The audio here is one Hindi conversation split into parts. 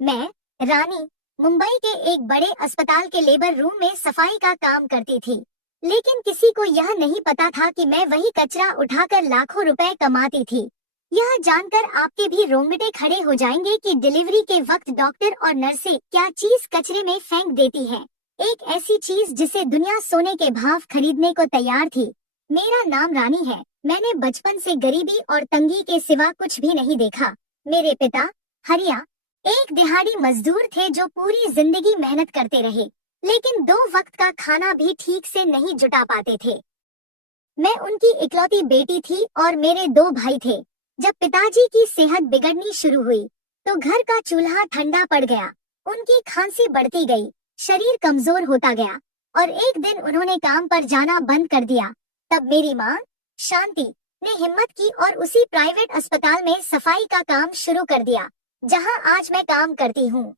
मैं, रानी, मुंबई के एक बड़े अस्पताल के लेबर रूम में सफाई का काम करती थी। लेकिन किसी को यह नहीं पता था कि मैं वही कचरा उठाकर लाखों रुपए कमाती थी। यह जानकर आपके भी रोंगटे खड़े हो जाएंगे कि डिलीवरी के वक्त डॉक्टर और नर्सें क्या चीज कचरे में फेंक देती हैं। एक ऐसी चीज जिसे दुनिया सोने के भाव खरीदने को तैयार थी। मेरा नाम रानी है। मैंने बचपन से गरीबी और तंगी के सिवा कुछ भी नहीं देखा। मेरे पिता, हरिया, एक दिहाड़ी मजदूर थे जो पूरी जिंदगी मेहनत करते रहे, लेकिन 2 वक्त का खाना भी ठीक से नहीं जुटा पाते थे। मैं उनकी इकलौती बेटी थी और मेरे 2 भाई थे। जब पिताजी की सेहत बिगड़नी शुरू हुई, तो घर का चूल्हा ठंडा पड़ गया। उनकी खांसी बढ़ती गई, शरीर कमजोर होता गया और एक दिन उन्होंने काम पर जाना बंद कर दिया। तब मेरी माँ, शांति, ने हिम्मत की और उसी प्राइवेट अस्पताल में सफाई का काम शुरू कर दिया, जहां आज मैं काम करती हूँ।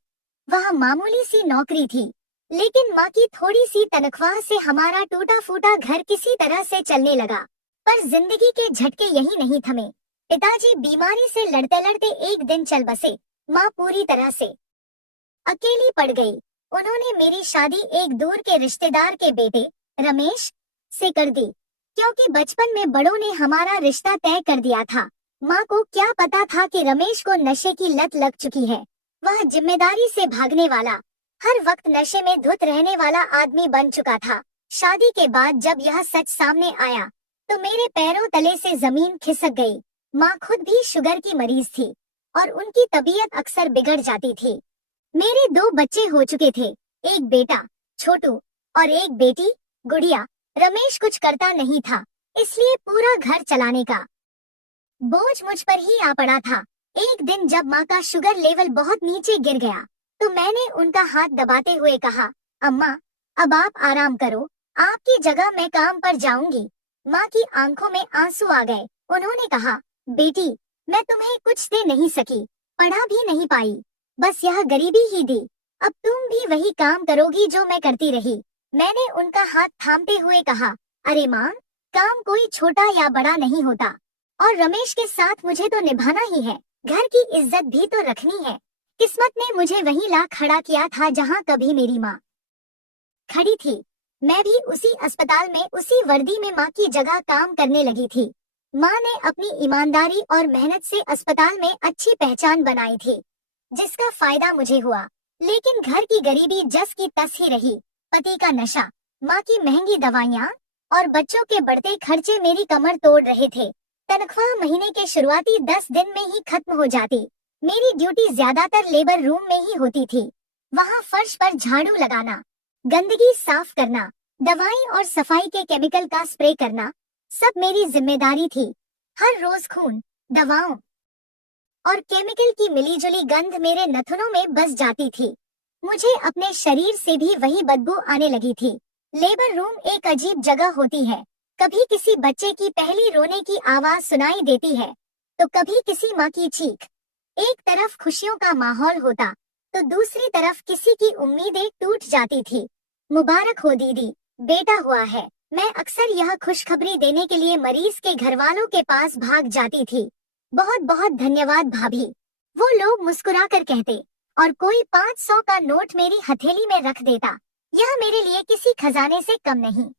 वह मामूली सी नौकरी थी, लेकिन माँ की थोड़ी सी तनख्वाह से हमारा टूटा फूटा घर किसी तरह से चलने लगा। पर जिंदगी के झटके यही नहीं थमे। पिताजी बीमारी से लड़ते लड़ते एक दिन चल बसे। माँ पूरी तरह से अकेली पड़ गई। उन्होंने मेरी शादी एक दूर के रिश्तेदार के बेटे, रमेश, से कर दी, क्योंकि बचपन में बड़ों ने हमारा रिश्ता तय कर दिया था। माँ को क्या पता था कि रमेश को नशे की लत लग चुकी है। वह जिम्मेदारी से भागने वाला, हर वक्त नशे में धुत रहने वाला आदमी बन चुका था। शादी के बाद जब यह सच सामने आया, तो मेरे पैरों तले से जमीन खिसक गई। माँ खुद भी शुगर की मरीज थी और उनकी तबीयत अक्सर बिगड़ जाती थी। मेरे 2 बच्चे हो चुके थे, एक बेटा छोटू और एक बेटी गुड़िया। रमेश कुछ करता नहीं था, इसलिए पूरा घर चलाने का बोझ मुझ पर ही आ पड़ा था। एक दिन जब माँ का शुगर लेवल बहुत नीचे गिर गया, तो मैंने उनका हाथ दबाते हुए कहा, अम्मा, अब आप आराम करो, आपकी जगह मैं काम पर जाऊंगी। माँ की आंखों में आंसू आ गए। उन्होंने कहा, बेटी, मैं तुम्हें कुछ दे नहीं सकी, पढ़ा भी नहीं पाई, बस यह गरीबी ही दी। अब तुम भी वही काम करोगी जो मैं करती रही। मैंने उनका हाथ थामते हुए कहा, अरे माँ, काम कोई छोटा या बड़ा नहीं होता, और रमेश के साथ मुझे तो निभाना ही है, घर की इज्जत भी तो रखनी है। किस्मत ने मुझे वहीं ला खड़ा किया था जहां कभी मेरी माँ खड़ी थी। मैं भी उसी अस्पताल में उसी वर्दी में माँ की जगह काम करने लगी थी। माँ ने अपनी ईमानदारी और मेहनत से अस्पताल में अच्छी पहचान बनाई थी, जिसका फायदा मुझे हुआ। लेकिन घर की गरीबी जस की तस ही रही। पति का नशा, माँ की महंगी दवाइयाँ और बच्चों के बढ़ते खर्चे मेरी कमर तोड़ रहे थे। तनख्वाह महीने के शुरुआती 10 दिन में ही खत्म हो जाती। मेरी ड्यूटी ज्यादातर लेबर रूम में ही होती थी। वहाँ फर्श पर झाड़ू लगाना, गंदगी साफ करना, दवाई और सफाई के केमिकल का स्प्रे करना, सब मेरी जिम्मेदारी थी। हर रोज खून, दवाओं और केमिकल की मिलीजुली गंध मेरे नथुनों में बस जाती थी। मुझे अपने शरीर से भी वही बदबू आने लगी थी। लेबर रूम एक अजीब जगह होती है। कभी किसी बच्चे की पहली रोने की आवाज सुनाई देती है, तो कभी किसी माँ की चीख। एक तरफ खुशियों का माहौल होता, तो दूसरी तरफ किसी की उम्मीदें टूट जाती थी। मुबारक हो दीदी, बेटा हुआ है। मैं अक्सर यह खुशखबरी देने के लिए मरीज के घर वालों के पास भाग जाती थी। बहुत बहुत धन्यवाद भाभी, वो लोग मुस्कुराकर कहते, और कोई 500 का नोट मेरी हथेली में रख देता। यह मेरे लिए किसी खजाने से कम नहीं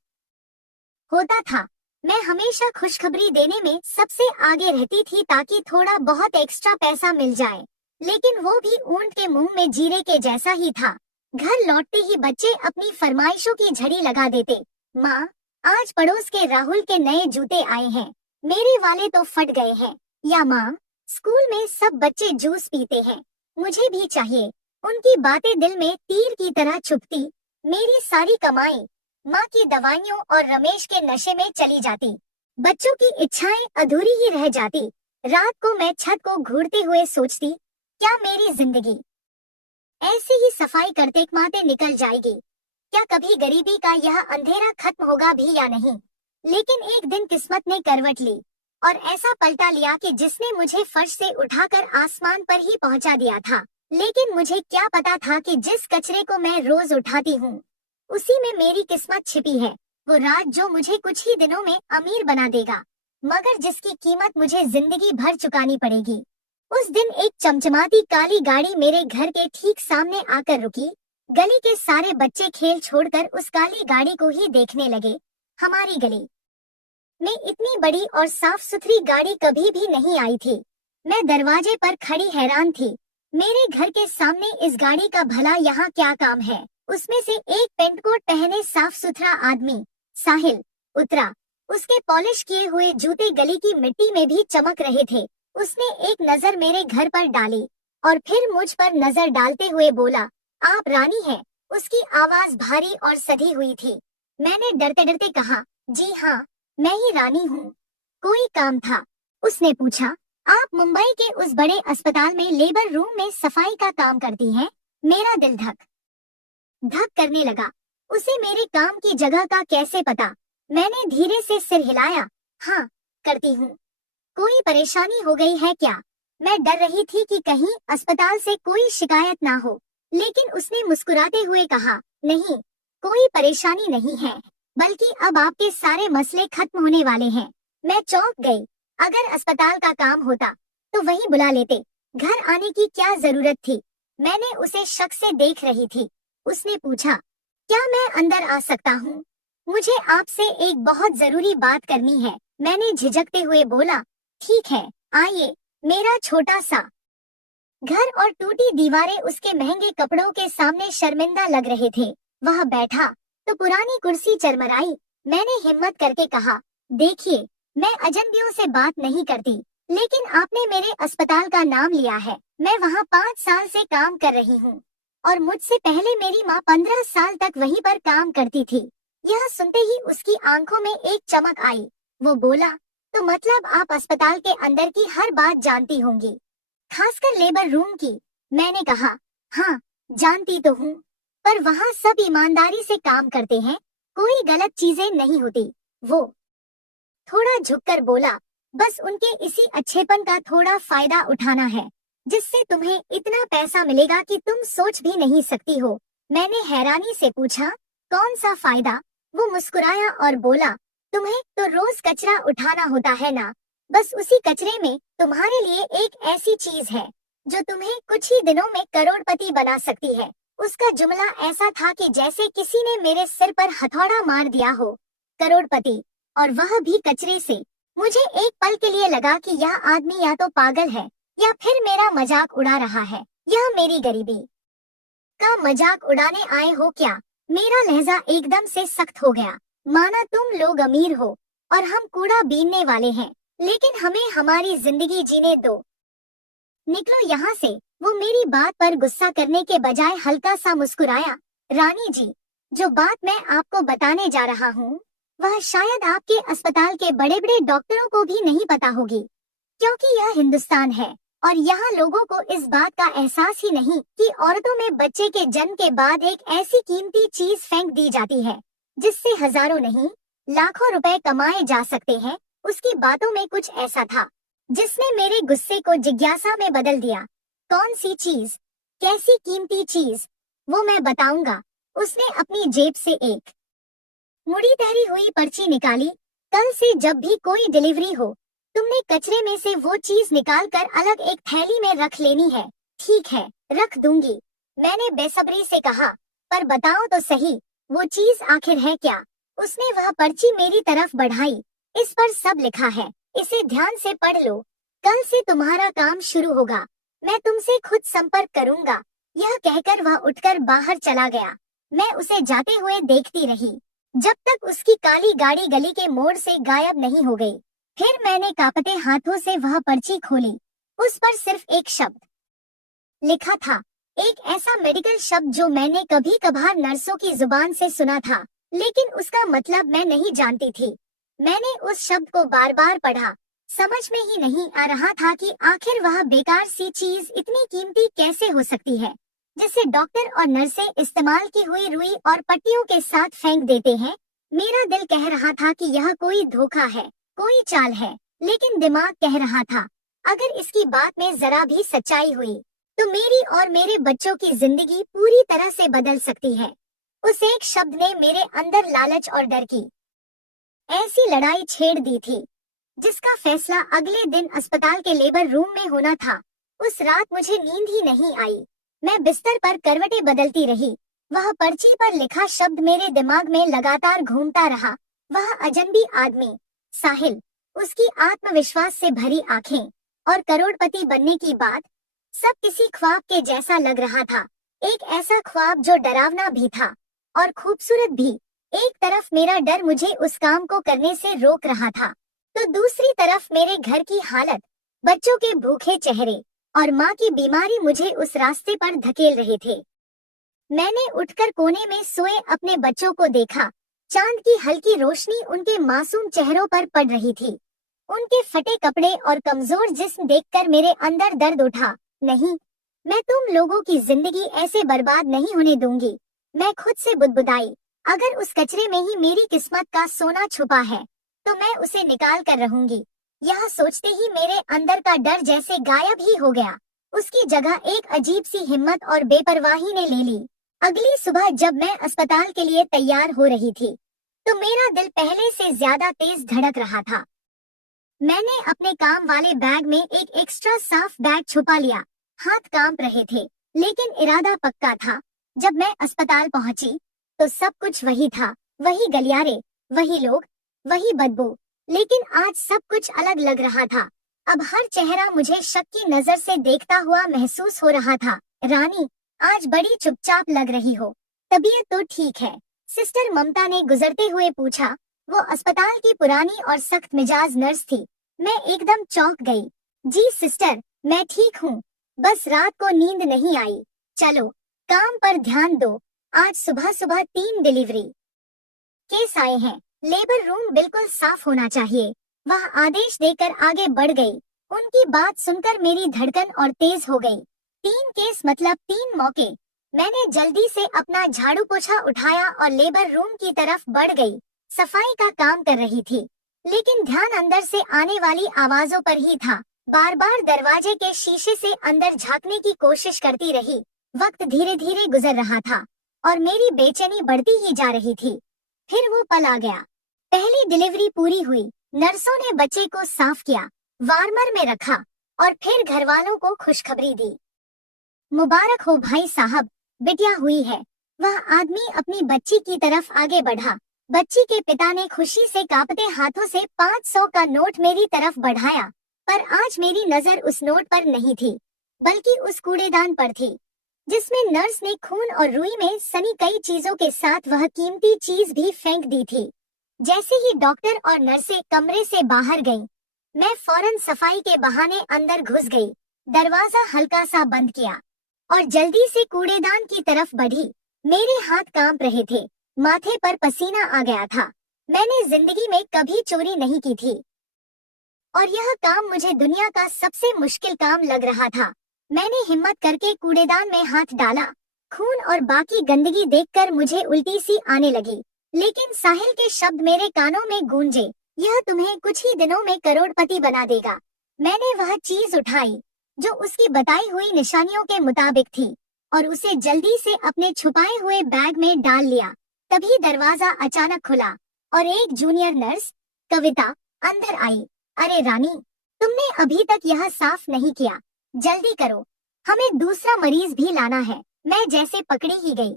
होता था। मैं हमेशा खुशखबरी देने में सबसे आगे रहती थी ताकि थोड़ा बहुत एक्स्ट्रा पैसा मिल जाए, लेकिन वो भी ऊंट के मुंह में जीरे के जैसा ही था। घर लौटते ही बच्चे अपनी फरमाइशों की झड़ी लगा देते। माँ, आज पड़ोस के राहुल के नए जूते आए हैं, मेरे वाले तो फट गए हैं। या माँ, स्कूल में सब बच्चे जूस पीते हैं, मुझे भी चाहिए। उनकी बातें दिल में तीर की तरह चुभती। मेरी सारी कमाई माँ की दवाइयों और रमेश के नशे में चली जाती। बच्चों की इच्छाएं अधूरी ही रह जाती। रात को मैं छत को घूरते हुए सोचती, क्या मेरी जिंदगी ऐसे ही सफाई करते कमाते निकल जाएगी? क्या कभी गरीबी का यह अंधेरा खत्म होगा भी या नहीं? लेकिन एक दिन किस्मत ने करवट ली और ऐसा पलटा लिया कि जिसने मुझे फर्श से उठाकर आसमान पर ही पहुंचा दिया था। लेकिन मुझे क्या पता था कि जिस कचरे को मैं रोज उठाती हूँ, उसी में मेरी किस्मत छिपी है। वो रात जो मुझे कुछ ही दिनों में अमीर बना देगा, मगर जिसकी कीमत मुझे जिंदगी भर चुकानी पड़ेगी। उस दिन एक चमचमाती काली गाड़ी मेरे घर के ठीक सामने आकर रुकी। गली के सारे बच्चे खेल छोड़कर उस काली गाड़ी को ही देखने लगे। हमारी गली में इतनी बड़ी और साफ सुथरी गाड़ी कभी भी नहीं आई थी। मैं दरवाजे पर खड़ी हैरान थी। मेरे घर के सामने इस गाड़ी का भला यहाँ क्या काम है? उसमें से एक पेंटकोट पहने साफ सुथरा आदमी साहिल उतरा। उसके पॉलिश किए हुए जूते गली की मिट्टी में भी चमक रहे थे। उसने एक नजर मेरे घर पर डाली और फिर मुझ पर नजर डालते हुए बोला, आप रानी हैं? उसकी आवाज भारी और सधी हुई थी। मैंने डरते डरते कहा, जी हाँ, मैं ही रानी हूँ। कोई काम था? उसने पूछा। आप मुंबई के उस बड़े अस्पताल में लेबर रूम में सफाई का काम करती हैं? मेरा दिल धक धक करने लगा। उसे मेरे काम की जगह का कैसे पता? मैंने धीरे से सिर हिलाया। हाँ, करती हूँ। कोई परेशानी हो गई है क्या? मैं डर रही थी कि कहीं अस्पताल से कोई शिकायत ना हो, लेकिन उसने मुस्कुराते हुए कहा, नहीं, कोई परेशानी नहीं है, बल्कि अब आपके सारे मसले खत्म होने वाले हैं। मैं चौंक गई। अगर अस्पताल का काम होता तो वही बुला लेते, घर आने की क्या जरूरत थी? मैंने उसे शक से देख रही थी। उसने पूछा, क्या मैं अंदर आ सकता हूँ? मुझे आपसे एक बहुत जरूरी बात करनी है। मैंने झिझकते हुए बोला, ठीक है, आइए। मेरा छोटा सा घर और टूटी दीवारें उसके महंगे कपड़ों के सामने शर्मिंदा लग रहे थे। वह बैठा तो पुरानी कुर्सी चरमराई। मैंने हिम्मत करके कहा, देखिए, मैं अजनबियों से बात नहीं करती, लेकिन आपने मेरे अस्पताल का नाम लिया है। मैं वहाँ 5 साल से काम कर रही हूँ और मुझसे पहले मेरी माँ 15 साल तक वहीं पर काम करती थी। यह सुनते ही उसकी आंखों में एक चमक आई। वो बोला, तो मतलब आप अस्पताल के अंदर की हर बात जानती होंगी, खासकर लेबर रूम की? मैंने कहा, हाँ, जानती तो हूँ, पर वहाँ सब ईमानदारी से काम करते हैं, कोई गलत चीजें नहीं होती। वो थोड़ा झुककर बोला, बस उनके इसी अच्छेपन का थोड़ा फायदा उठाना है, जिससे तुम्हें इतना पैसा मिलेगा कि तुम सोच भी नहीं सकती हो। मैंने हैरानी से पूछा, कौन सा फायदा? वो मुस्कुराया और बोला, तुम्हें तो रोज कचरा उठाना होता है ना, बस उसी कचरे में तुम्हारे लिए एक ऐसी चीज है जो तुम्हें कुछ ही दिनों में करोड़पति बना सकती है। उसका जुमला ऐसा था कि जैसे किसी ने मेरे सिर पर हथौड़ा मार दिया हो। करोड़पति, और वह भी कचरे से। मुझे एक पल के लिए लगा कि यह आदमी या तो पागल है या फिर मेरा मजाक उड़ा रहा है। यह मेरी गरीबी का मजाक उड़ाने आए हो क्या? मेरा लहजा एकदम से सख्त हो गया। माना तुम लोग अमीर हो और हम कूड़ा बीनने वाले हैं, लेकिन हमें हमारी जिंदगी जीने दो। निकलो यहाँ से। वो मेरी बात पर गुस्सा करने के बजाय हल्का सा मुस्कुराया। रानी जी, जो बात मैं आपको बताने जा रहा हूँ, वह शायद आपके अस्पताल के बड़े बड़े डॉक्टरों को भी नहीं पता होगी, क्योंकि यह हिंदुस्तान है और यहाँ लोगों को इस बात का एहसास ही नहीं कि औरतों में बच्चे के जन्म के बाद एक ऐसी कीमती चीज फेंक दी जाती है जिससे हजारों नहीं लाखों रुपए कमाए जा सकते हैं। उसकी बातों में कुछ ऐसा था जिसने मेरे गुस्से को जिज्ञासा में बदल दिया। कौन सी चीज? कैसी कीमती चीज? वो मैं बताऊंगा। उसने अपनी जेब से एक मुड़ी तहरी हुई पर्ची निकाली। कल से जब भी कोई डिलीवरी हो, तुमने कचरे में से वो चीज निकाल कर अलग एक थैली में रख लेनी है। ठीक है, रख दूंगी। मैंने बेसब्री से कहा, पर बताओ तो सही, वो चीज आखिर है क्या? उसने वह पर्ची मेरी तरफ बढ़ाई। इस पर सब लिखा है, इसे ध्यान से पढ़ लो। कल से तुम्हारा काम शुरू होगा, मैं तुमसे खुद संपर्क करूंगा। यह कहकर वह उठकर बाहर चला गया। मैं उसे जाते हुए देखती रही जब तक उसकी काली गाड़ी गली के मोड़ से गायब नहीं हो गई। फिर मैंने कांपते हाथों से वह पर्ची खोली। उस पर सिर्फ एक शब्द लिखा था, एक ऐसा मेडिकल शब्द जो मैंने कभी कभार नर्सों की जुबान से सुना था, लेकिन उसका मतलब मैं नहीं जानती थी। मैंने उस शब्द को बार बार पढ़ा। समझ में ही नहीं आ रहा था कि आखिर वह बेकार सी चीज इतनी कीमती कैसे हो सकती है, जिसे डॉक्टर और नर्सें इस्तेमाल की हुई रुई और पट्टियों के साथ फेंक देते हैं। मेरा दिल कह रहा था कि यह कोई धोखा है, कोई चाल है, लेकिन दिमाग कह रहा था, अगर इसकी बात में जरा भी सच्चाई हुई तो मेरी और मेरे बच्चों की जिंदगी पूरी तरह से बदल सकती है। उस एक शब्द ने मेरे अंदर लालच और डर की ऐसी लड़ाई छेड़ दी थी, जिसका फैसला अगले दिन अस्पताल के लेबर रूम में होना था। उस रात मुझे नींद ही नहीं आई। मैं बिस्तर पर करवटें बदलती रही। वह पर्ची पर लिखा शब्द मेरे दिमाग में लगातार घूमता रहा। वह अजनबी आदमी, साहिल, उसकी आत्मविश्वास से भरी आंखें और करोड़पति बनने की बात, सब किसी ख्वाब के जैसा लग रहा था। एक ऐसा ख्वाब जो डरावना भी था और खूबसूरत भी। एक तरफ मेरा डर मुझे उस काम को करने से रोक रहा था, तो दूसरी तरफ मेरे घर की हालत, बच्चों के भूखे चेहरे और माँ की बीमारी मुझे उस रास्ते पर धकेल रहे थे। मैंने उठकर कोने में सोए अपने बच्चों को देखा। चांद की हल्की रोशनी उनके मासूम चेहरों पर पड़ रही थी। उनके फटे कपड़े और कमजोर जिस्म देखकर मेरे अंदर दर्द उठा। नहीं, मैं तुम लोगों की जिंदगी ऐसे बर्बाद नहीं होने दूंगी। मैं खुद से बुदबुदाई, अगर उस कचरे में ही मेरी किस्मत का सोना छुपा है तो मैं उसे निकाल कर रहूंगी। यह सोचते ही मेरे अंदर का डर जैसे गायब ही हो गया। उसकी जगह एक अजीब सी हिम्मत और बेपरवाही ने ले ली। अगली सुबह जब मैं अस्पताल के लिए तैयार हो रही थी तो मेरा दिल पहले से ज्यादा तेज धड़क रहा था। मैंने अपने काम वाले बैग में एक एक्स्ट्रा साफ बैग छुपा लिया। हाथ कांप रहे थे, लेकिन इरादा पक्का था। जब मैं अस्पताल पहुंची तो सब कुछ वही था। वही गलियारे, वही लोग, वही बदबू, लेकिन आज सब कुछ अलग लग रहा था। अब हर चेहरा मुझे शक की नजर से देखता हुआ महसूस हो रहा था। रानी, आज बड़ी चुपचाप लग रही हो, तबीयत तो ठीक है? सिस्टर ममता ने गुजरते हुए पूछा। वो अस्पताल की पुरानी और सख्त मिजाज नर्स थी। मैं एकदम चौंक गई। जी सिस्टर, मैं ठीक हूँ, बस रात को नींद नहीं आई। चलो काम पर ध्यान दो। आज सुबह सुबह 3 डिलीवरी केस आए हैं। लेबर रूम बिल्कुल साफ होना चाहिए। वह आदेश देकर आगे बढ़ गई। उनकी बात सुनकर मेरी धड़कन और तेज हो गई। 3 केस मतलब 3 मौके। मैंने जल्दी से अपना झाड़ू पोछा उठाया और लेबर रूम की तरफ बढ़ गई। सफाई का काम कर रही थी, लेकिन ध्यान अंदर से आने वाली आवाजों पर ही था। बार बार दरवाजे के शीशे से अंदर झांकने की कोशिश करती रही। वक्त धीरे धीरे गुजर रहा था और मेरी बेचैनी बढ़ती ही जा रही थी। फिर वो पल आ गया। पहली डिलीवरी पूरी हुई। नर्सों ने बच्चे को साफ किया, वार्मर में रखा और फिर घर वालों को खुशखबरी दी। मुबारक हो भाई साहब, बिटिया हुई है। वह आदमी अपनी बच्ची की तरफ आगे बढ़ा। बच्ची के पिता ने खुशी से कांपते हाथों से 500 का नोट मेरी तरफ बढ़ाया, पर आज मेरी नजर उस नोट पर नहीं थी, बल्कि उस कूड़ेदान पर थी, जिसमें नर्स ने खून और रुई में सनी कई चीजों के साथ वह कीमती चीज भी फेंक दी थी। जैसे ही डॉक्टर और नर्सें कमरे से बाहर गईं, मैं फौरन सफाई के बहाने अंदर घुस गई, दरवाजा हल्का सा बंद किया और जल्दी से कूड़ेदान की तरफ बढ़ी। मेरे हाथ कांप रहे थे, माथे पर पसीना आ गया था। मैंने जिंदगी में कभी चोरी नहीं की थी और यह काम मुझे दुनिया का सबसे मुश्किल काम लग रहा था। मैंने हिम्मत करके कूड़ेदान में हाथ डाला। खून और बाकी गंदगी देखकर मुझे उल्टी सी आने लगी, लेकिन साहिल के शब्द मेरे कानों में गूंजे, यह तुम्हें कुछ ही दिनों में करोड़पति बना देगा। मैंने वह चीज उठाई जो उसकी बताई हुई निशानियों के मुताबिक थी और उसे जल्दी से अपने छुपाए हुए बैग में डाल लिया। तभी दरवाजा अचानक खुला और एक जूनियर नर्स, कविता, अंदर आई। अरे रानी, तुमने अभी तक यह साफ नहीं किया, जल्दी करो, हमें दूसरा मरीज भी लाना है। मैं जैसे पकड़ी ही गई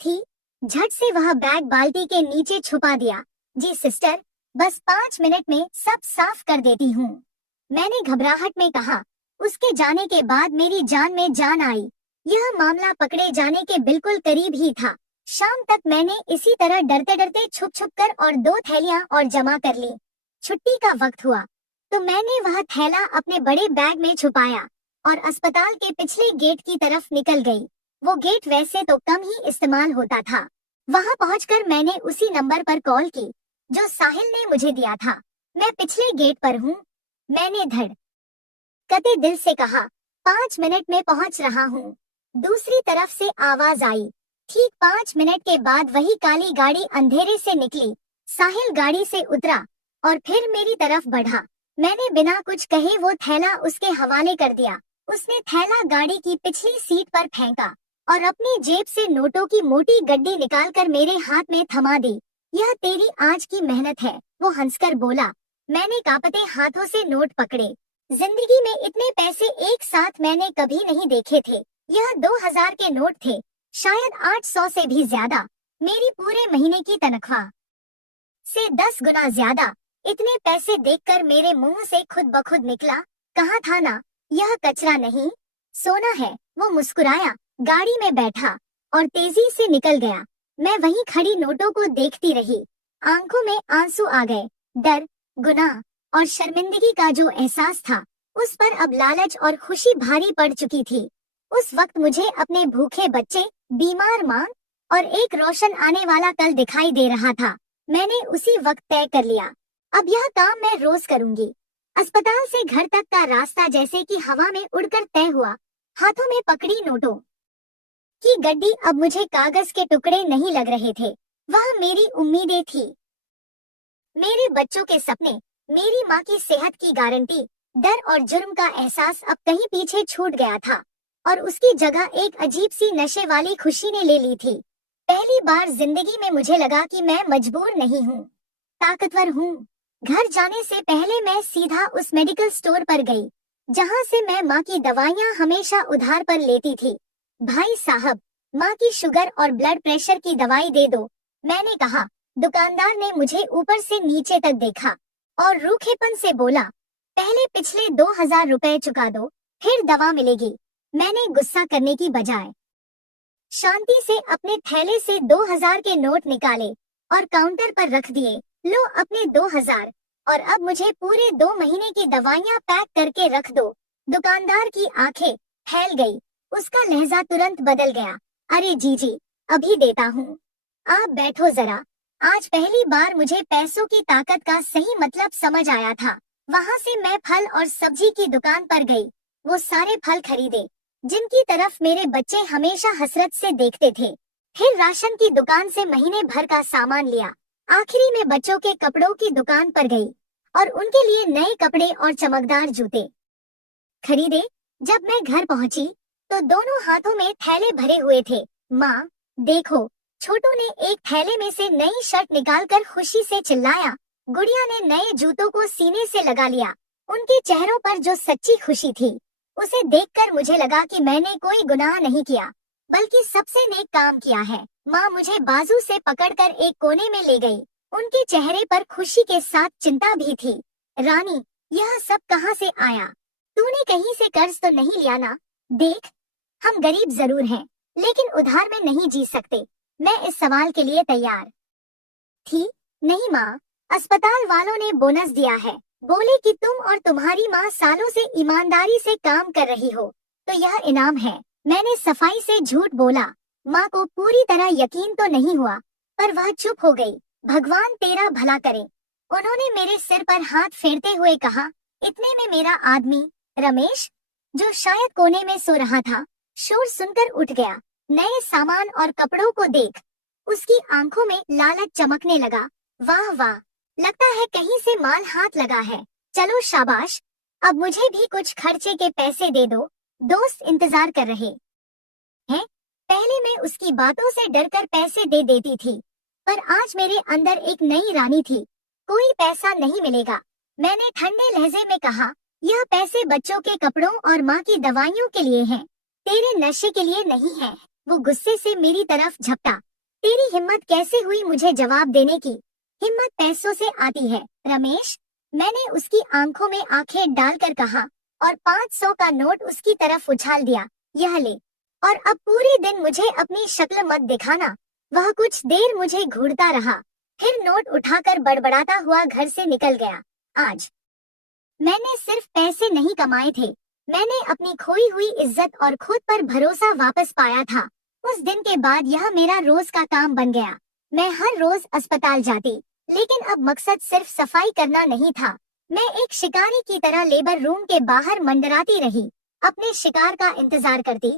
थी, झट से वह बैग बाल्टी के नीचे छुपा दिया। जी सिस्टर, बस 5 मिनट में सब साफ कर देती हूँ, मैंने घबराहट में कहा। उसके जाने के बाद मेरी जान में जान आई। यह मामला पकड़े जाने के बिल्कुल करीब ही था। शाम तक मैंने इसी तरह डरते डरते छुप छुप कर और 2 थैलियां और जमा कर ली। छुट्टी का वक्त हुआ तो मैंने वह थैला अपने बड़े बैग में छुपाया और अस्पताल के पिछले गेट की तरफ निकल गई। वो गेट वैसे तो कम ही इस्तेमाल होता था। वहां पहुंचकर मैंने उसी नंबर पर कॉल की जो साहिल ने मुझे दिया था। मैं पिछले गेट पर हूँ, मैंने धड़कते दिल से कहा। 5 मिनट में पहुंच रहा हूँ। दूसरी तरफ से आवाज आई। ठीक 5 मिनट के बाद वही काली गाड़ी अंधेरे से निकली। साहिल गाड़ी से उतरा और फिर मेरी तरफ बढ़ा। मैंने बिना कुछ कहे वो थैला उसके हवाले कर दिया। उसने थैला गाड़ी की पिछली सीट पर फेंका और अपनी जेब से नोटों की मोटी गड्डी निकालकर मेरे हाथ में थमा दी। यह तेरी आज की मेहनत है, वो हंसकर बोला। मैंने कांपते हाथों से नोट पकड़े। जिंदगी में इतने पैसे एक साथ मैंने कभी नहीं देखे थे। यह 2000 के नोट थे, शायद 800 से भी ज्यादा। मेरी पूरे महीने की तनख्वाह से 10 गुना ज्यादा। इतने पैसे देखकर मेरे मुंह से खुद ब खुद निकला, कहा था ना, यह कचरा नहीं, सोना है। वो मुस्कुराया, गाड़ी में बैठा और तेजी से निकल गया। मैं वहीं खड़ी नोटों को देखती रही। आंखों में आंसू आ गए। डर, गुनाह और शर्मिंदगी का जो एहसास था, उस पर अब लालच और खुशी भारी पड़ चुकी थी। उस वक्त मुझे अपने भूखे बच्चे, बीमार मां और एक रोशन आने वाला कल दिखाई दे रहा था। मैंने उसी वक्त तय कर लिया, अब यह काम मैं रोज करूंगी। अस्पताल से घर तक का रास्ता जैसे कि हवा में उड़कर तय हुआ। हाथों में पकड़ी नोटों की गड्डी अब मुझे कागज के टुकड़े नहीं लग रहे थे, वह मेरी उम्मीदें थी, मेरे बच्चों के सपने, मेरी माँ की सेहत की गारंटी। डर और जुर्म का एहसास अब कहीं पीछे छूट गया था और उसकी जगह एक अजीब सी नशे वाली खुशी ने ले ली थी। पहली बार जिंदगी में मुझे लगा कि मैं मजबूर नहीं हूँ, ताकतवर हूँ। घर जाने से पहले मैं सीधा उस मेडिकल स्टोर पर गई, जहाँ से मैं माँ की दवाइयाँ हमेशा उधार पर लेती थी। भाई साहब, माँ की शुगर और ब्लड प्रेशर की दवाई दे दो, मैंने कहा। दुकानदार ने मुझे ऊपर से नीचे तक देखा और रूखेपन से बोला, पहले पिछले 2000 रुपए चुका दो, फिर दवा मिलेगी। मैंने गुस्सा करने की बजाय शांति से अपने थैले से 2000 के नोट निकाले और काउंटर पर रख दिए। लो अपने 2000, और अब मुझे पूरे 2 महीने की दवाइयाँ पैक करके रख दो। दुकानदार की आंखें फैल गई, उसका लहजा तुरंत बदल गया। अरे जीजी, अभी देता हूँ, आप बैठो जरा। आज पहली बार मुझे पैसों की ताकत का सही मतलब समझ आया था। वहाँ से मैं फल और सब्जी की दुकान पर गई, वो सारे फल खरीदे जिनकी तरफ मेरे बच्चे हमेशा हसरत से देखते थे। फिर राशन की दुकान से महीने भर का सामान लिया। आखिरी में बच्चों के कपड़ों की दुकान पर गई और उनके लिए नए कपड़े और चमकदार जूते खरीदे। जब मैं घर पहुंची तो दोनों हाथों में थैले भरे हुए थे। माँ, देखो, छोटू ने एक थैले में से नई शर्ट निकालकर खुशी से चिल्लाया। गुड़िया ने नए जूतों को सीने से लगा लिया। उनके चेहरों पर जो सच्ची खुशी थी, उसे देखकर मुझे लगा कि मैंने कोई गुनाह नहीं किया, बल्कि सबसे नेक काम किया है। माँ मुझे बाजू से पकड़कर एक कोने में ले गई। उनके चेहरे पर खुशी के साथ चिंता भी थी। रानी, यह सब कहाँ से आया? तूने कहीं से कर्ज तो नहीं लिया ना? देख, हम गरीब जरूर हैं, लेकिन उधार में नहीं जी सकते। मैं इस सवाल के लिए तैयार थी। नहीं माँ, अस्पताल वालों ने बोनस दिया है, बोले कि तुम और तुम्हारी माँ सालों से ईमानदारी से काम कर रही हो, तो यह इनाम है। मैंने सफाई से झूठ बोला। माँ को पूरी तरह यकीन तो नहीं हुआ, पर वह चुप हो गई। भगवान तेरा भला करे, उन्होंने मेरे सिर पर हाथ फेरते हुए कहा। इतने में मेरा आदमी रमेश, जो शायद कोने में सो रहा था, शोर सुनकर उठ गया। नए सामान और कपड़ों को देख उसकी आंखों में लालच चमकने लगा। वाह वाह, लगता है कहीं से माल हाथ लगा है। चलो शाबाश, अब मुझे भी कुछ खर्चे के पैसे दे दो, दोस्त इंतजार कर रहे हैं। पहले मैं उसकी बातों से डरकर पैसे दे देती थी, पर आज मेरे अंदर एक नई रानी थी। कोई पैसा नहीं मिलेगा, मैंने ठंडे लहजे में कहा। यह पैसे बच्चों के कपड़ों और माँ की दवाइयों के लिए हैं, तेरे नशे के लिए नहीं है। वो गुस्से से मेरी तरफ झपटा। तेरी हिम्मत कैसे हुई मुझे जवाब देने की? हिम्मत पैसों से आती है रमेश, मैंने उसकी आंखों में आंखें डालकर कहा और 500 का नोट उसकी तरफ उछाल दिया। यह ले, और अब पूरे दिन मुझे अपनी शक्ल मत दिखाना। वह कुछ देर मुझे घूरता रहा, फिर नोट उठाकर बड़बड़ाता हुआ घर से निकल गया। आज मैंने सिर्फ पैसे नहीं कमाए थे, मैंने अपनी खोई हुई इज्जत और खुद पर भरोसा वापस पाया था। उस दिन के बाद यह मेरा रोज का काम बन गया। मैं हर रोज अस्पताल जाती, लेकिन अब मकसद सिर्फ सफाई करना नहीं था। मैं एक शिकारी की तरह लेबर रूम के बाहर मंडराती रही, अपने शिकार का इंतजार करती।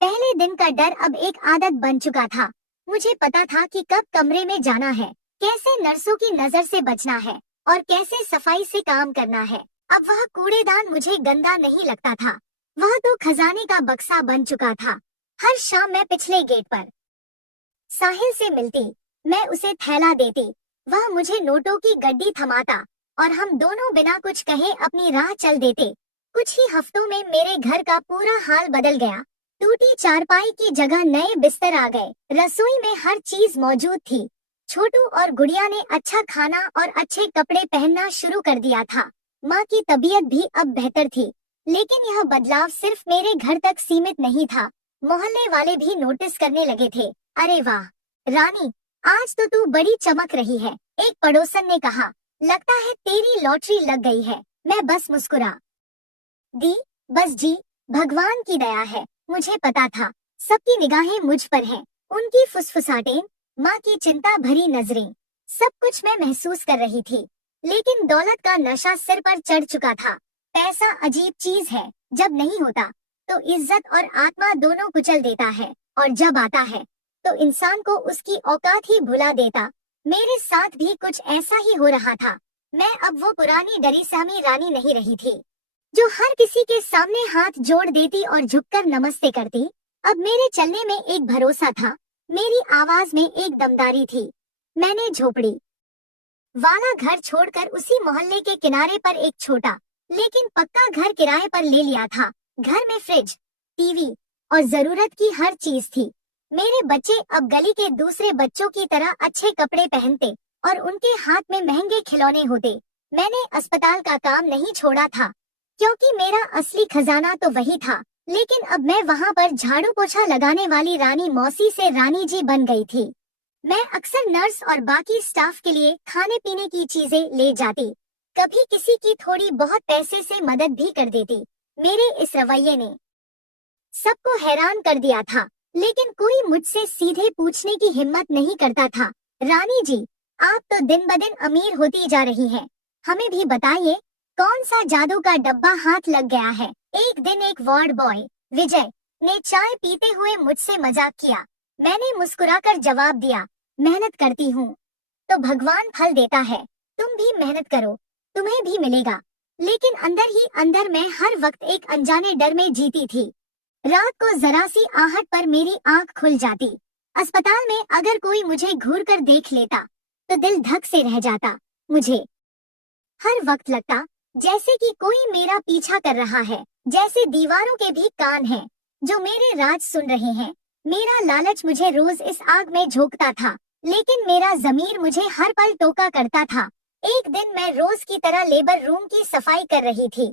पहले दिन का डर अब एक आदत बन चुका था। मुझे पता था कि कब कमरे में जाना है, कैसे नर्सों की नजर से बचना है और कैसे सफाई से काम करना है। अब वह कूड़ेदान मुझे गंदा नहीं लगता था, वह तो खजाने का बक्सा बन चुका था। हर शाम मैं पिछले गेट पर साहिल से मिलती, मैं उसे थैला देती, वह मुझे नोटों की गड्डी थमाता और हम दोनों बिना कुछ कहे अपनी राह चल देते। कुछ ही हफ्तों में मेरे घर का पूरा हाल बदल गया। टूटी चारपाई की जगह नए बिस्तर आ गए। रसोई में हर चीज मौजूद थी। छोटू और गुड़िया ने अच्छा खाना और अच्छे कपड़े पहनना शुरू कर दिया था। माँ की तबीयत भी अब बेहतर थी। लेकिन यह बदलाव सिर्फ मेरे घर तक सीमित नहीं था। मोहल्ले वाले भी नोटिस करने लगे थे। अरे वाह रानी, आज तो तू बड़ी चमक रही है, एक पड़ोसन ने कहा। लगता है तेरी लॉटरी लग गई है। मैं बस मुस्कुरा दी। बस जी, भगवान की दया है। मुझे पता था सबकी निगाहें मुझ पर हैं। उनकी फुसफुसाहटें, माँ की चिंता भरी नजरें, सब कुछ मैं महसूस कर रही थी। लेकिन दौलत का नशा सिर पर चढ़ चुका था। पैसा अजीब चीज है, जब नहीं होता तो इज्जत और आत्मा दोनों कुचल देता है, और जब आता है तो इंसान को उसकी औकात ही भुला देता। मेरे साथ भी कुछ ऐसा ही हो रहा था। मैं अब वो पुरानी डरी सहमी रानी नहीं रही थी, जो हर किसी के सामने हाथ जोड़ देती और झुककर नमस्ते करती। अब मेरे चलने में एक भरोसा था, मेरी आवाज में एक दमदारी थी। मैंने झोपड़ी वाला घर छोड़कर उसी मोहल्ले के किनारे पर एक छोटा लेकिन पक्का घर किराए पर ले लिया था। घर में फ्रिज, टीवी और जरूरत की हर चीज थी। मेरे बच्चे अब गली के दूसरे बच्चों की तरह अच्छे कपड़े पहनते और उनके हाथ में महंगे खिलौने होते। मैंने अस्पताल का काम नहीं छोड़ा था, क्योंकि मेरा असली खजाना तो वही था। लेकिन अब मैं वहाँ पर झाड़ू पोछा लगाने वाली रानी मौसी से रानी जी बन गई थी। मैं अक्सर नर्स और बाकी स्टाफ के लिए खाने पीने की चीजें ले जाती, कभी किसी की थोड़ी बहुत पैसे से मदद भी कर देती। मेरे इस रवैये ने सबको हैरान कर दिया था, लेकिन कोई मुझसे सीधे पूछने की हिम्मत नहीं करता था। रानी जी, आप तो दिन ब दिन अमीर होती जा रही हैं। हमें भी बताइए, कौन सा जादू का डब्बा हाथ लग गया है? एक दिन एक वार्ड बॉय विजय ने चाय पीते हुए मुझसे मजाक किया। मैंने मुस्कुराकर जवाब दिया, मेहनत करती हूँ तो भगवान फल देता है। तुम भी मेहनत करो, तुम्हें भी मिलेगा। लेकिन अंदर ही अंदर मैं हर वक्त एक अनजाने डर में जीती थी। रात को जरा सी आहट पर मेरी आंख खुल जाती। अस्पताल में अगर कोई मुझे घूर कर देख लेता तो दिल धक से रह जाता। मुझे हर वक्त लगता जैसे कि कोई मेरा पीछा कर रहा है, जैसे दीवारों के भी कान हैं जो मेरे राज सुन रहे हैं। मेरा लालच मुझे रोज इस आग में झोंकता था, लेकिन मेरा जमीर मुझे हर पल टोका करता था। एक दिन मैं रोज की तरह लेबर रूम की सफाई कर रही थी,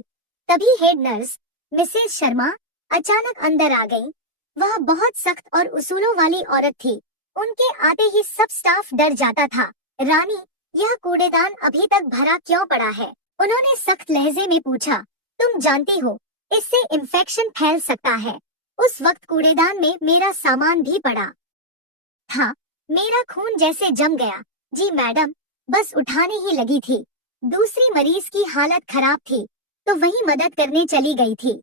तभी हेड नर्स मिसेज शर्मा अचानक अंदर आ गई। वह बहुत सख्त और उसूलों वाली औरत थी। उनके आते ही सब स्टाफ डर जाता था। रानी, यह कूड़ेदान अभी तक भरा क्यों पड़ा है? उन्होंने सख्त लहजे में पूछा। तुम जानती हो, इससे इन्फेक्शन फैल सकता है। उस वक्त कूड़ेदान में मेरा सामान भी पड़ा था। मेरा खून जैसे जम गया। जी मैडम, बस उठाने ही लगी थी। दूसरी मरीज की हालत खराब थी तो वही मदद करने चली गई थी,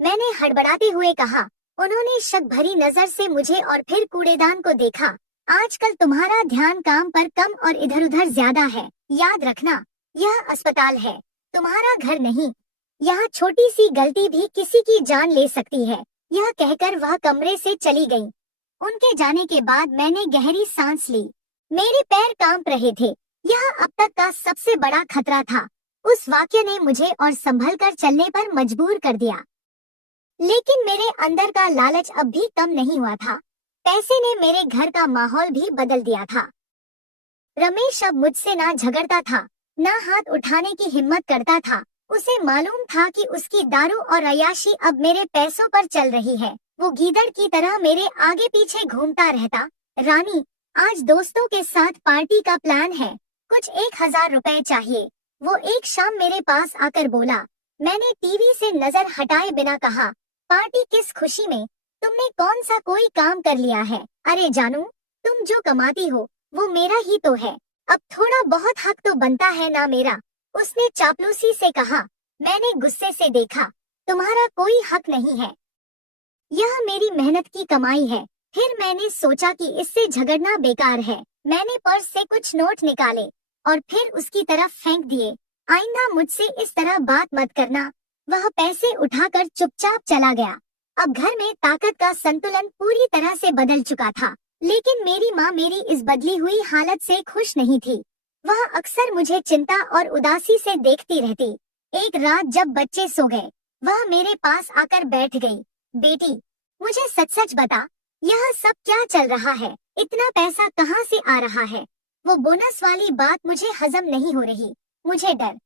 मैंने हड़बड़ाते हुए कहा। उन्होंने शक भरी नजर से मुझे और फिर कूड़ेदान को देखा। आजकल तुम्हारा ध्यान काम पर कम और इधर उधर ज्यादा है। याद रखना, यह अस्पताल है, तुम्हारा घर नहीं। यहाँ छोटी सी गलती भी किसी की जान ले सकती है। यह कहकर वह कमरे से चली गई। उनके जाने के बाद मैंने गहरी सांस ली। मेरे पैर कांप रहे थे। यह अब तक का सबसे बड़ा खतरा था। उस वाक्य ने मुझे और संभल कर चलने पर मजबूर कर दिया। लेकिन मेरे अंदर का लालच अब भी कम नहीं हुआ था। पैसे ने मेरे घर का माहौल भी बदल दिया था। रमेश अब मुझसे ना झगड़ता था, ना हाथ उठाने की हिम्मत करता था। उसे मालूम था कि उसकी दारू और अय्याशी अब मेरे पैसों पर चल रही है। वो गीदड़ की तरह मेरे आगे पीछे घूमता रहता। रानी, आज दोस्तों के साथ पार्टी का प्लान है, कुछ 1000 रुपए चाहिए। वो एक शाम मेरे पास आकर बोला। मैंने टीवी से नजर हटाए बिना कहा, पार्टी किस खुशी में? तुमने कौन सा कोई काम कर लिया है? अरे जानू, तुम जो कमाती हो वो मेरा ही तो है। अब थोड़ा बहुत हक तो बनता है ना मेरा? उसने चापलूसी से कहा। मैंने गुस्से से देखा, तुम्हारा कोई हक नहीं है, यह मेरी मेहनत की कमाई है। फिर मैंने सोचा कि इससे झगड़ना बेकार है। मैंने पर्स से कुछ नोट निकाले और फिर उसकी तरफ फेंक दिए। आइंदा मुझसे इस तरह बात मत करना। वह पैसे उठाकर चुपचाप चला गया। अब घर में ताकत का संतुलन पूरी तरह से बदल चुका था। लेकिन मेरी माँ मेरी इस बदली हुई हालत से खुश नहीं थी। वह अक्सर मुझे चिंता और उदासी से देखती रहती। एक रात जब बच्चे सो गए, वह मेरे पास आकर बैठ गई। बेटी, मुझे सच सच बता, यह सब क्या चल रहा है? इतना पैसा कहाँ से आ रहा है? वो बोनस वाली बात मुझे हजम नहीं हो रही। मुझे डर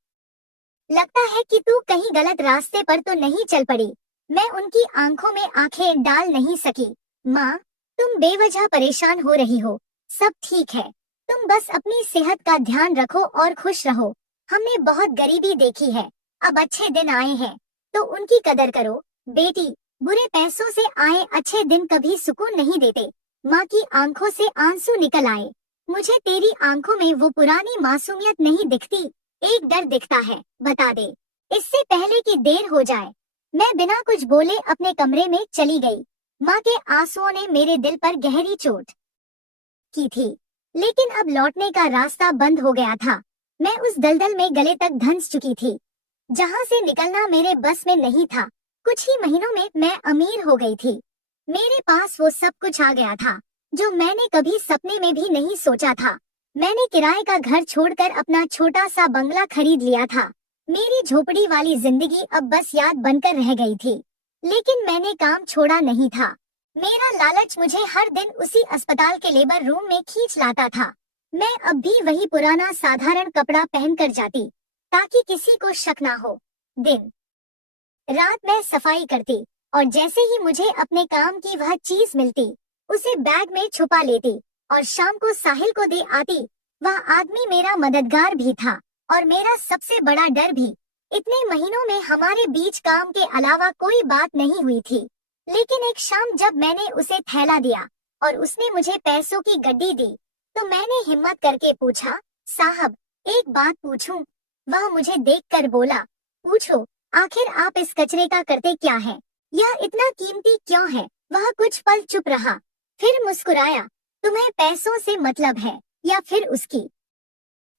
लगता है कि तू कहीं गलत रास्ते पर तो नहीं चल पड़ी। मैं उनकी आंखों में आंखें डाल नहीं सकी। माँ, तुम बेवजह परेशान हो रही हो। सब ठीक है, तुम बस अपनी सेहत का ध्यान रखो और खुश रहो। हमने बहुत गरीबी देखी है, अब अच्छे दिन आए हैं तो उनकी कदर करो। बेटी, बुरे पैसों से आए अच्छे दिन कभी सुकून नहीं देते। माँ की आंखों से आंसू निकल आए। मुझे तेरी आंखों में वो पुरानी मासूमियत नहीं दिखती, एक डर दिखता है। बता दे, इससे पहले कि देर हो जाए। मैं बिना कुछ बोले अपने कमरे में चली गई। माँ के आंसुओं ने मेरे दिल पर गहरी चोट की थी, लेकिन अब लौटने का रास्ता बंद हो गया था। मैं उस दलदल में गले तक धंस चुकी थी, जहाँ से निकलना मेरे बस में नहीं था। कुछ ही महीनों में मैं अमीर हो गई थी। मेरे पास वो सब कुछ आ गया था जो मैंने कभी सपने में भी नहीं सोचा था। मैंने किराए का घर छोड़कर अपना छोटा सा बंगला खरीद लिया था। मेरी झोपड़ी वाली जिंदगी अब बस याद बनकर रह गई थी। लेकिन मैंने काम छोड़ा नहीं था। मेरा लालच मुझे हर दिन उसी अस्पताल के लेबर रूम में खींच लाता था। मैं अब भी वही पुराना साधारण कपड़ा पहनकर जाती, ताकि किसी को शक ना हो। दिन रात मैं सफाई करती, और जैसे ही मुझे अपने काम की वह चीज मिलती, उसे बैग में छुपा लेती और शाम को साहिल को दे आती। वह आदमी मेरा मददगार भी था और मेरा सबसे बड़ा डर भी। इतने महीनों में हमारे बीच काम के अलावा कोई बात नहीं हुई थी, लेकिन एक शाम जब मैंने उसे थैला दिया और उसने मुझे पैसों की गड्डी दी, तो मैंने हिम्मत करके पूछा, साहब, एक बात पूछूं? वह मुझे देखकर बोला, पूछो, आखिर आप इस कचरे का करते क्या हैं? यह इतना कीमती क्यों है? वह कुछ पल चुप रहा, फिर मुस्कुराया, तुम्हें पैसों से मतलब है या फिर उसकी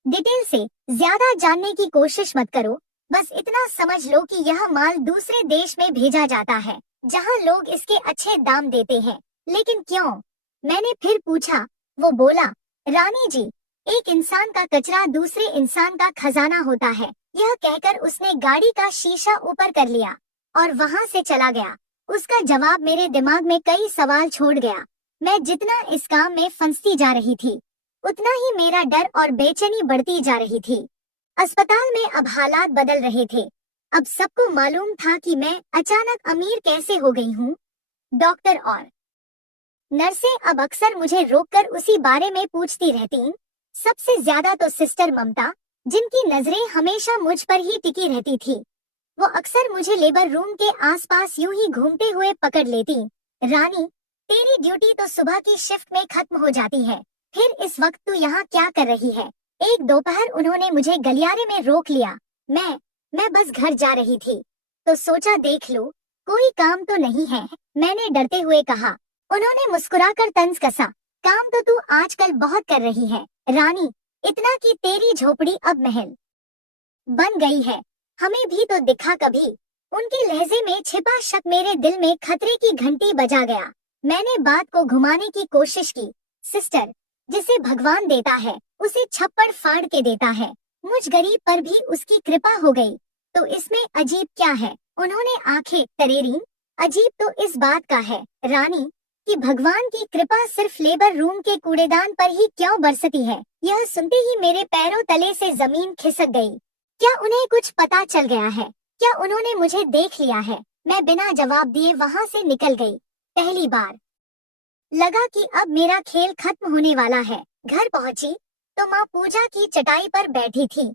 डिटेल से? ज्यादा जानने की कोशिश मत करो, बस इतना समझ लो कि यह माल दूसरे देश में भेजा जाता है, जहां लोग इसके अच्छे दाम देते हैं। लेकिन क्यों? मैंने फिर पूछा। वो बोला, रानी जी, एक इंसान का कचरा दूसरे इंसान का खजाना होता है। यह कहकर उसने गाड़ी का शीशा ऊपर कर लिया और वहां से चला गया। उसका जवाब मेरे दिमाग में कई सवाल छोड़ गया। मैं जितना इस काम में फंसती जा रही थी, उतना ही मेरा डर और बेचैनी बढ़ती जा रही थी। अस्पताल में अब हालात बदल रहे थे। अब सबको मालूम था कि मैं अचानक अमीर कैसे हो गई हूँ। डॉक्टर और नर्सें अब अक्सर मुझे रोककर उसी बारे में पूछती रहती। सबसे ज्यादा तो सिस्टर ममता, जिनकी नजरें हमेशा मुझ पर ही टिकी रहती थी। वो अक्सर मुझे लेबर रूम के आसपास यूं ही घूमते हुए पकड़ लेती। रानी, तेरी ड्यूटी तो सुबह की शिफ्ट में खत्म हो जाती है, फिर इस वक्त तू यहाँ क्या कर रही है? एक दोपहर उन्होंने मुझे गलियारे में रोक लिया। मैं बस घर जा रही थी, तो सोचा देख लो, कोई काम तो नहीं है, मैंने डरते हुए कहा। उन्होंने मुस्कुराकर तंज कसा, काम तो तू आजकल बहुत कर रही है रानी, इतना कि तेरी झोपड़ी अब महल बन गई है। हमें भी तो दिखा कभी। उनके लहजे में छिपा शक मेरे दिल में खतरे की घंटी बजा गया। मैंने बात को घुमाने की कोशिश की। सिस्टर, जिसे भगवान देता है उसे छप्पड़ फाड़ के देता है। मुझ गरीब पर भी उसकी कृपा हो गई, तो इसमें अजीब क्या है? उन्होंने आंखें तरेरी। अजीब तो इस बात का है रानी, कि भगवान की कृपा सिर्फ लेबर रूम के कूड़ेदान पर ही क्यों बरसती है। यह सुनते ही मेरे पैरों तले से जमीन खिसक गई। क्या उन्हें कुछ पता चल गया है? क्या उन्होंने मुझे देख लिया है? मैं बिना जवाब दिए वहां से निकल गई। पहली बार लगा कि अब मेरा खेल खत्म होने वाला है। घर पहुंची तो माँ पूजा की चटाई पर बैठी थी।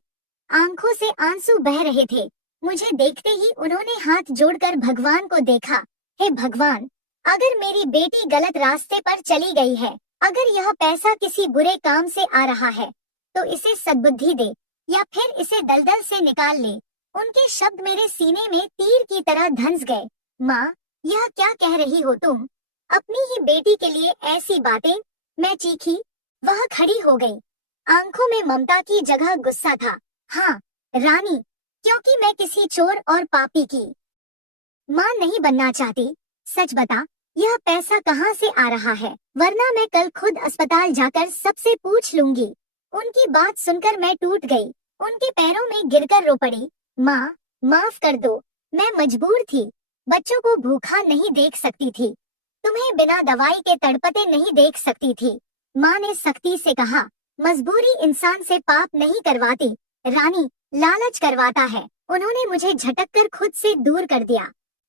आंखों से आंसू बह रहे थे। मुझे देखते ही उन्होंने हाथ जोड़कर भगवान को देखा। हे भगवान, अगर मेरी बेटी गलत रास्ते पर चली गई है, अगर यह पैसा किसी बुरे काम से आ रहा है, तो इसे सद्बुद्धि दे या फिर इसे दलदल से निकाल ले। उनके शब्द मेरे सीने में तीर की तरह धंस गए। माँ, यह क्या कह रही हो तुम? अपनी ही बेटी के लिए ऐसी बातें? मैं चीखी। वह खड़ी हो गई। आंखों में ममता की जगह गुस्सा था। हाँ रानी, क्योंकि मैं किसी चोर और पापी की माँ नहीं बनना चाहती। सच बता, यह पैसा कहाँ से आ रहा है? वरना मैं कल खुद अस्पताल जाकर सबसे पूछ लूंगी। उनकी बात सुनकर मैं टूट गई। उनके पैरों में गिरकर रो पड़ी। माँ, माफ कर दो, मैं मजबूर थी, बच्चों को भूखा नहीं देख सकती थी, तुम्हें बिना दवाई के तड़पते नहीं देख सकती थी। माँ ने सख्ती से कहा, मजबूरी इंसान से पाप नहीं करवाती रानी, लालच करवाता है। उन्होंने मुझे झटक कर खुद से दूर कर दिया।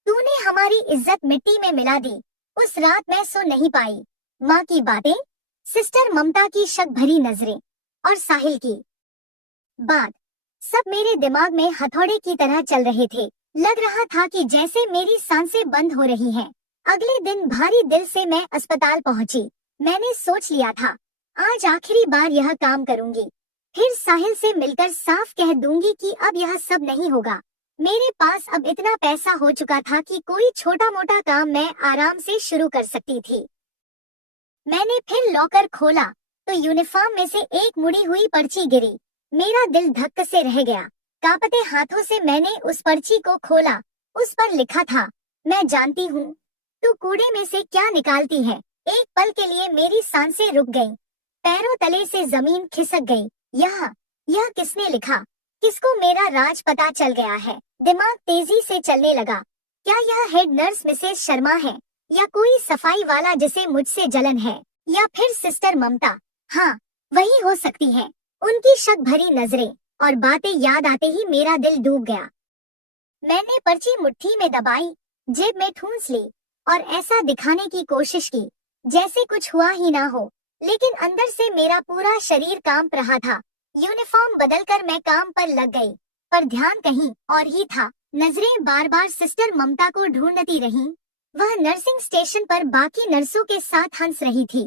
तूने हमारी इज्जत मिट्टी में मिला दी। उस रात मैं सो नहीं पाई। माँ की बातें, सिस्टर ममता की शक भरी नजरें और साहिल की बात, सब मेरे दिमाग में हथौड़े की तरह चल रहे थे। लग रहा था कि जैसे मेरी सांसें बंद हो रही हैं। अगले दिन भारी दिल से मैं अस्पताल पहुंची। मैंने सोच लिया था, आज आखिरी बार यह काम करूंगी, फिर साहिल से मिलकर साफ कह दूंगी कि अब यह सब नहीं होगा। मेरे पास अब इतना पैसा हो चुका था कि कोई छोटा मोटा काम मैं आराम से शुरू कर सकती थी। मैंने फिर लॉकर खोला तो यूनिफॉर्म में से एक मुड़ी हुई पर्ची गिरी। मेरा दिल धक्क से रह गया। कांपते हाथों से मैंने उस पर्ची को खोला। उस पर लिखा था, मैं जानती हूँ तू कूड़े में से क्या निकालती है। एक पल के लिए मेरी सांसें रुक गईं, पैरों तले से जमीन खिसक गई। यह किसने लिखा? किसको मेरा राज पता चल गया है? दिमाग तेजी से चलने लगा। क्या यह हेड नर्स मिसेस शर्मा है, या कोई सफाई वाला जिसे मुझसे जलन है, या फिर सिस्टर ममता? हाँ, वही हो सकती है। उनकी शक भरी नजरें और बातें याद आते ही मेरा दिल डूब गया। मैंने पर्ची मुट्ठी में दबाई, जेब में ठूंस ली और ऐसा दिखाने की कोशिश की जैसे कुछ हुआ ही ना हो, लेकिन अंदर से मेरा पूरा शरीर कांप रहा था। यूनिफॉर्म बदलकर मैं काम पर लग गई, पर ध्यान कहीं और ही था। नजरें बार बार सिस्टर ममता को ढूंढती रहीं। वह नर्सिंग स्टेशन पर बाकी नर्सों के साथ हंस रही थी।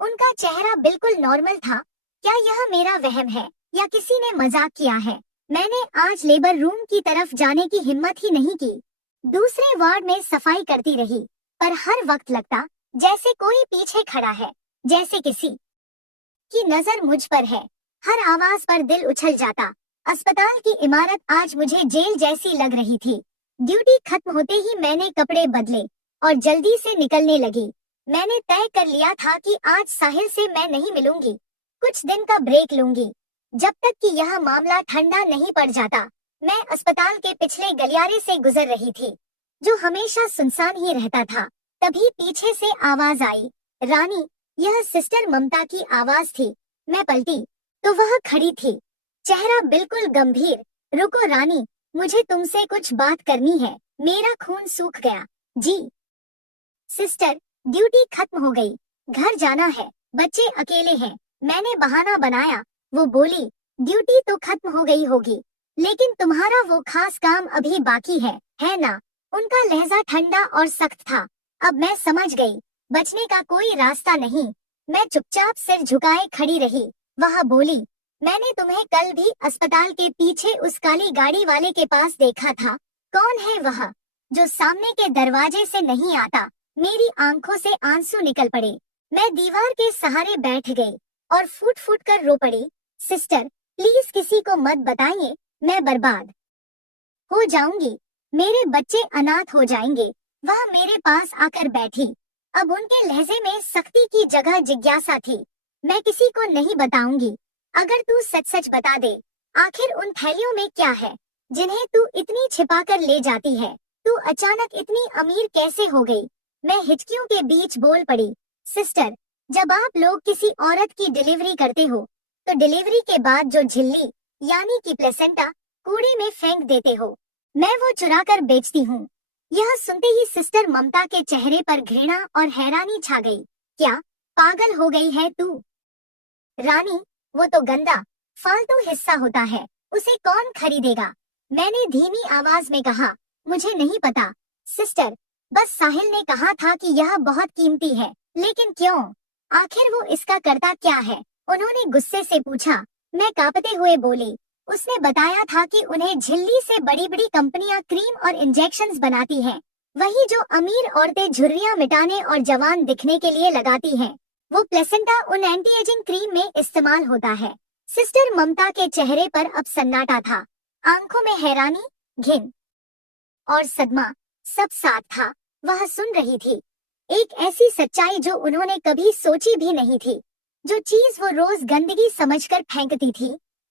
उनका चेहरा बिल्कुल नॉर्मल था। क्या यह मेरा वहम है या किसी ने मजाक किया है? मैंने आज लेबर रूम की तरफ जाने की हिम्मत ही नहीं की। दूसरे वार्ड में सफाई करती रही, पर हर वक्त लगता जैसे कोई पीछे खड़ा है, जैसे किसी की नजर मुझ पर है। हर आवाज पर दिल उछल जाता। अस्पताल की इमारत आज मुझे जेल जैसी लग रही थी। ड्यूटी खत्म होते ही मैंने कपड़े बदले और जल्दी से निकलने लगी। मैंने तय कर लिया था कि आज साहिल से मैं नहीं मिलूंगी, कुछ दिन का ब्रेक लूंगी, जब तक कि यह मामला ठंडा नहीं पड़ जाता। मैं अस्पताल के पिछले गलियारे से गुजर रही थी, जो हमेशा सुनसान ही रहता था। तभी पीछे से आवाज आई, रानी। यह सिस्टर ममता की आवाज थी। मैं पलटी तो वह खड़ी थी, चेहरा बिल्कुल गंभीर। रुको रानी, मुझे तुमसे कुछ बात करनी है। मेरा खून सूख गया। जी सिस्टर, ड्यूटी खत्म हो गई, घर जाना है, बच्चे अकेले हैं। मैंने बहाना बनाया। वो बोली, ड्यूटी तो खत्म हो गई होगी, लेकिन तुम्हारा वो खास काम अभी बाकी है ना? उनका लहजा ठंडा और सख्त था। अब मैं समझ गई, बचने का कोई रास्ता नहीं। मैं चुपचाप सिर झुकाए खड़ी रही। वह बोली, मैंने तुम्हें कल भी अस्पताल के पीछे उस काली गाड़ी वाले के पास देखा था। कौन है वह, जो सामने के दरवाजे से नहीं आता? मेरी आंखों से आंसू निकल पड़े। मैं दीवार के सहारे बैठ गई और फूट फूट कर रो पड़ी। सिस्टर, प्लीज किसी को मत बताइए, मैं बर्बाद हो जाऊंगी, मेरे बच्चे अनाथ हो जाएंगे। वह मेरे पास आकर बैठी। अब उनके लहजे में सख्ती की जगह जिज्ञासा थी। मैं किसी को नहीं बताऊंगी। अगर तू सच सच बता दे, आखिर उन थैलियों में क्या है जिन्हें तू इतनी छिपा कर ले जाती है? तू अचानक इतनी अमीर कैसे हो गई? मैं हिचकियों के बीच बोल पड़ी, सिस्टर, जब आप लोग किसी औरत की डिलीवरी करते हो, तो डिलीवरी के बाद जो झिल्ली यानी कि प्लेसेंटा कूड़े में फेंक देते हो, मैं वो चुरा कर बेचती हूँ। यह सुनते ही सिस्टर ममता के चेहरे पर घृणा और हैरानी छा गई। क्या पागल हो गई है तू? रानी, वो तो गंदा फालतू हिस्सा होता है, उसे कौन खरीदेगा? मैंने धीमी आवाज में कहा, मुझे नहीं पता सिस्टर, बस साहिल ने कहा था कि यह बहुत कीमती है। लेकिन क्यों? आखिर वो इसका करता क्या है? उन्होंने गुस्से से पूछा। मैं कांपते हुए बोली, उसने बताया था कि उन्हें झिल्ली से बड़ी बड़ी कंपनियां क्रीम और इंजेक्शंस बनाती हैं, वही जो अमीर औरतें झुर्रियां मिटाने और जवान दिखने के लिए लगाती हैं। वो प्लेसेंटा उन एंटी एजिंग क्रीम में इस्तेमाल होता है। सिस्टर ममता के चेहरे पर अब सन्नाटा था, आंखों में हैरानी, घिन और सदमा सब साथ था। वह सुन रही थी एक ऐसी सच्चाई जो उन्होंने कभी सोची भी नहीं थी। जो चीज वो रोज गंदगी समझकर फेंकती थी,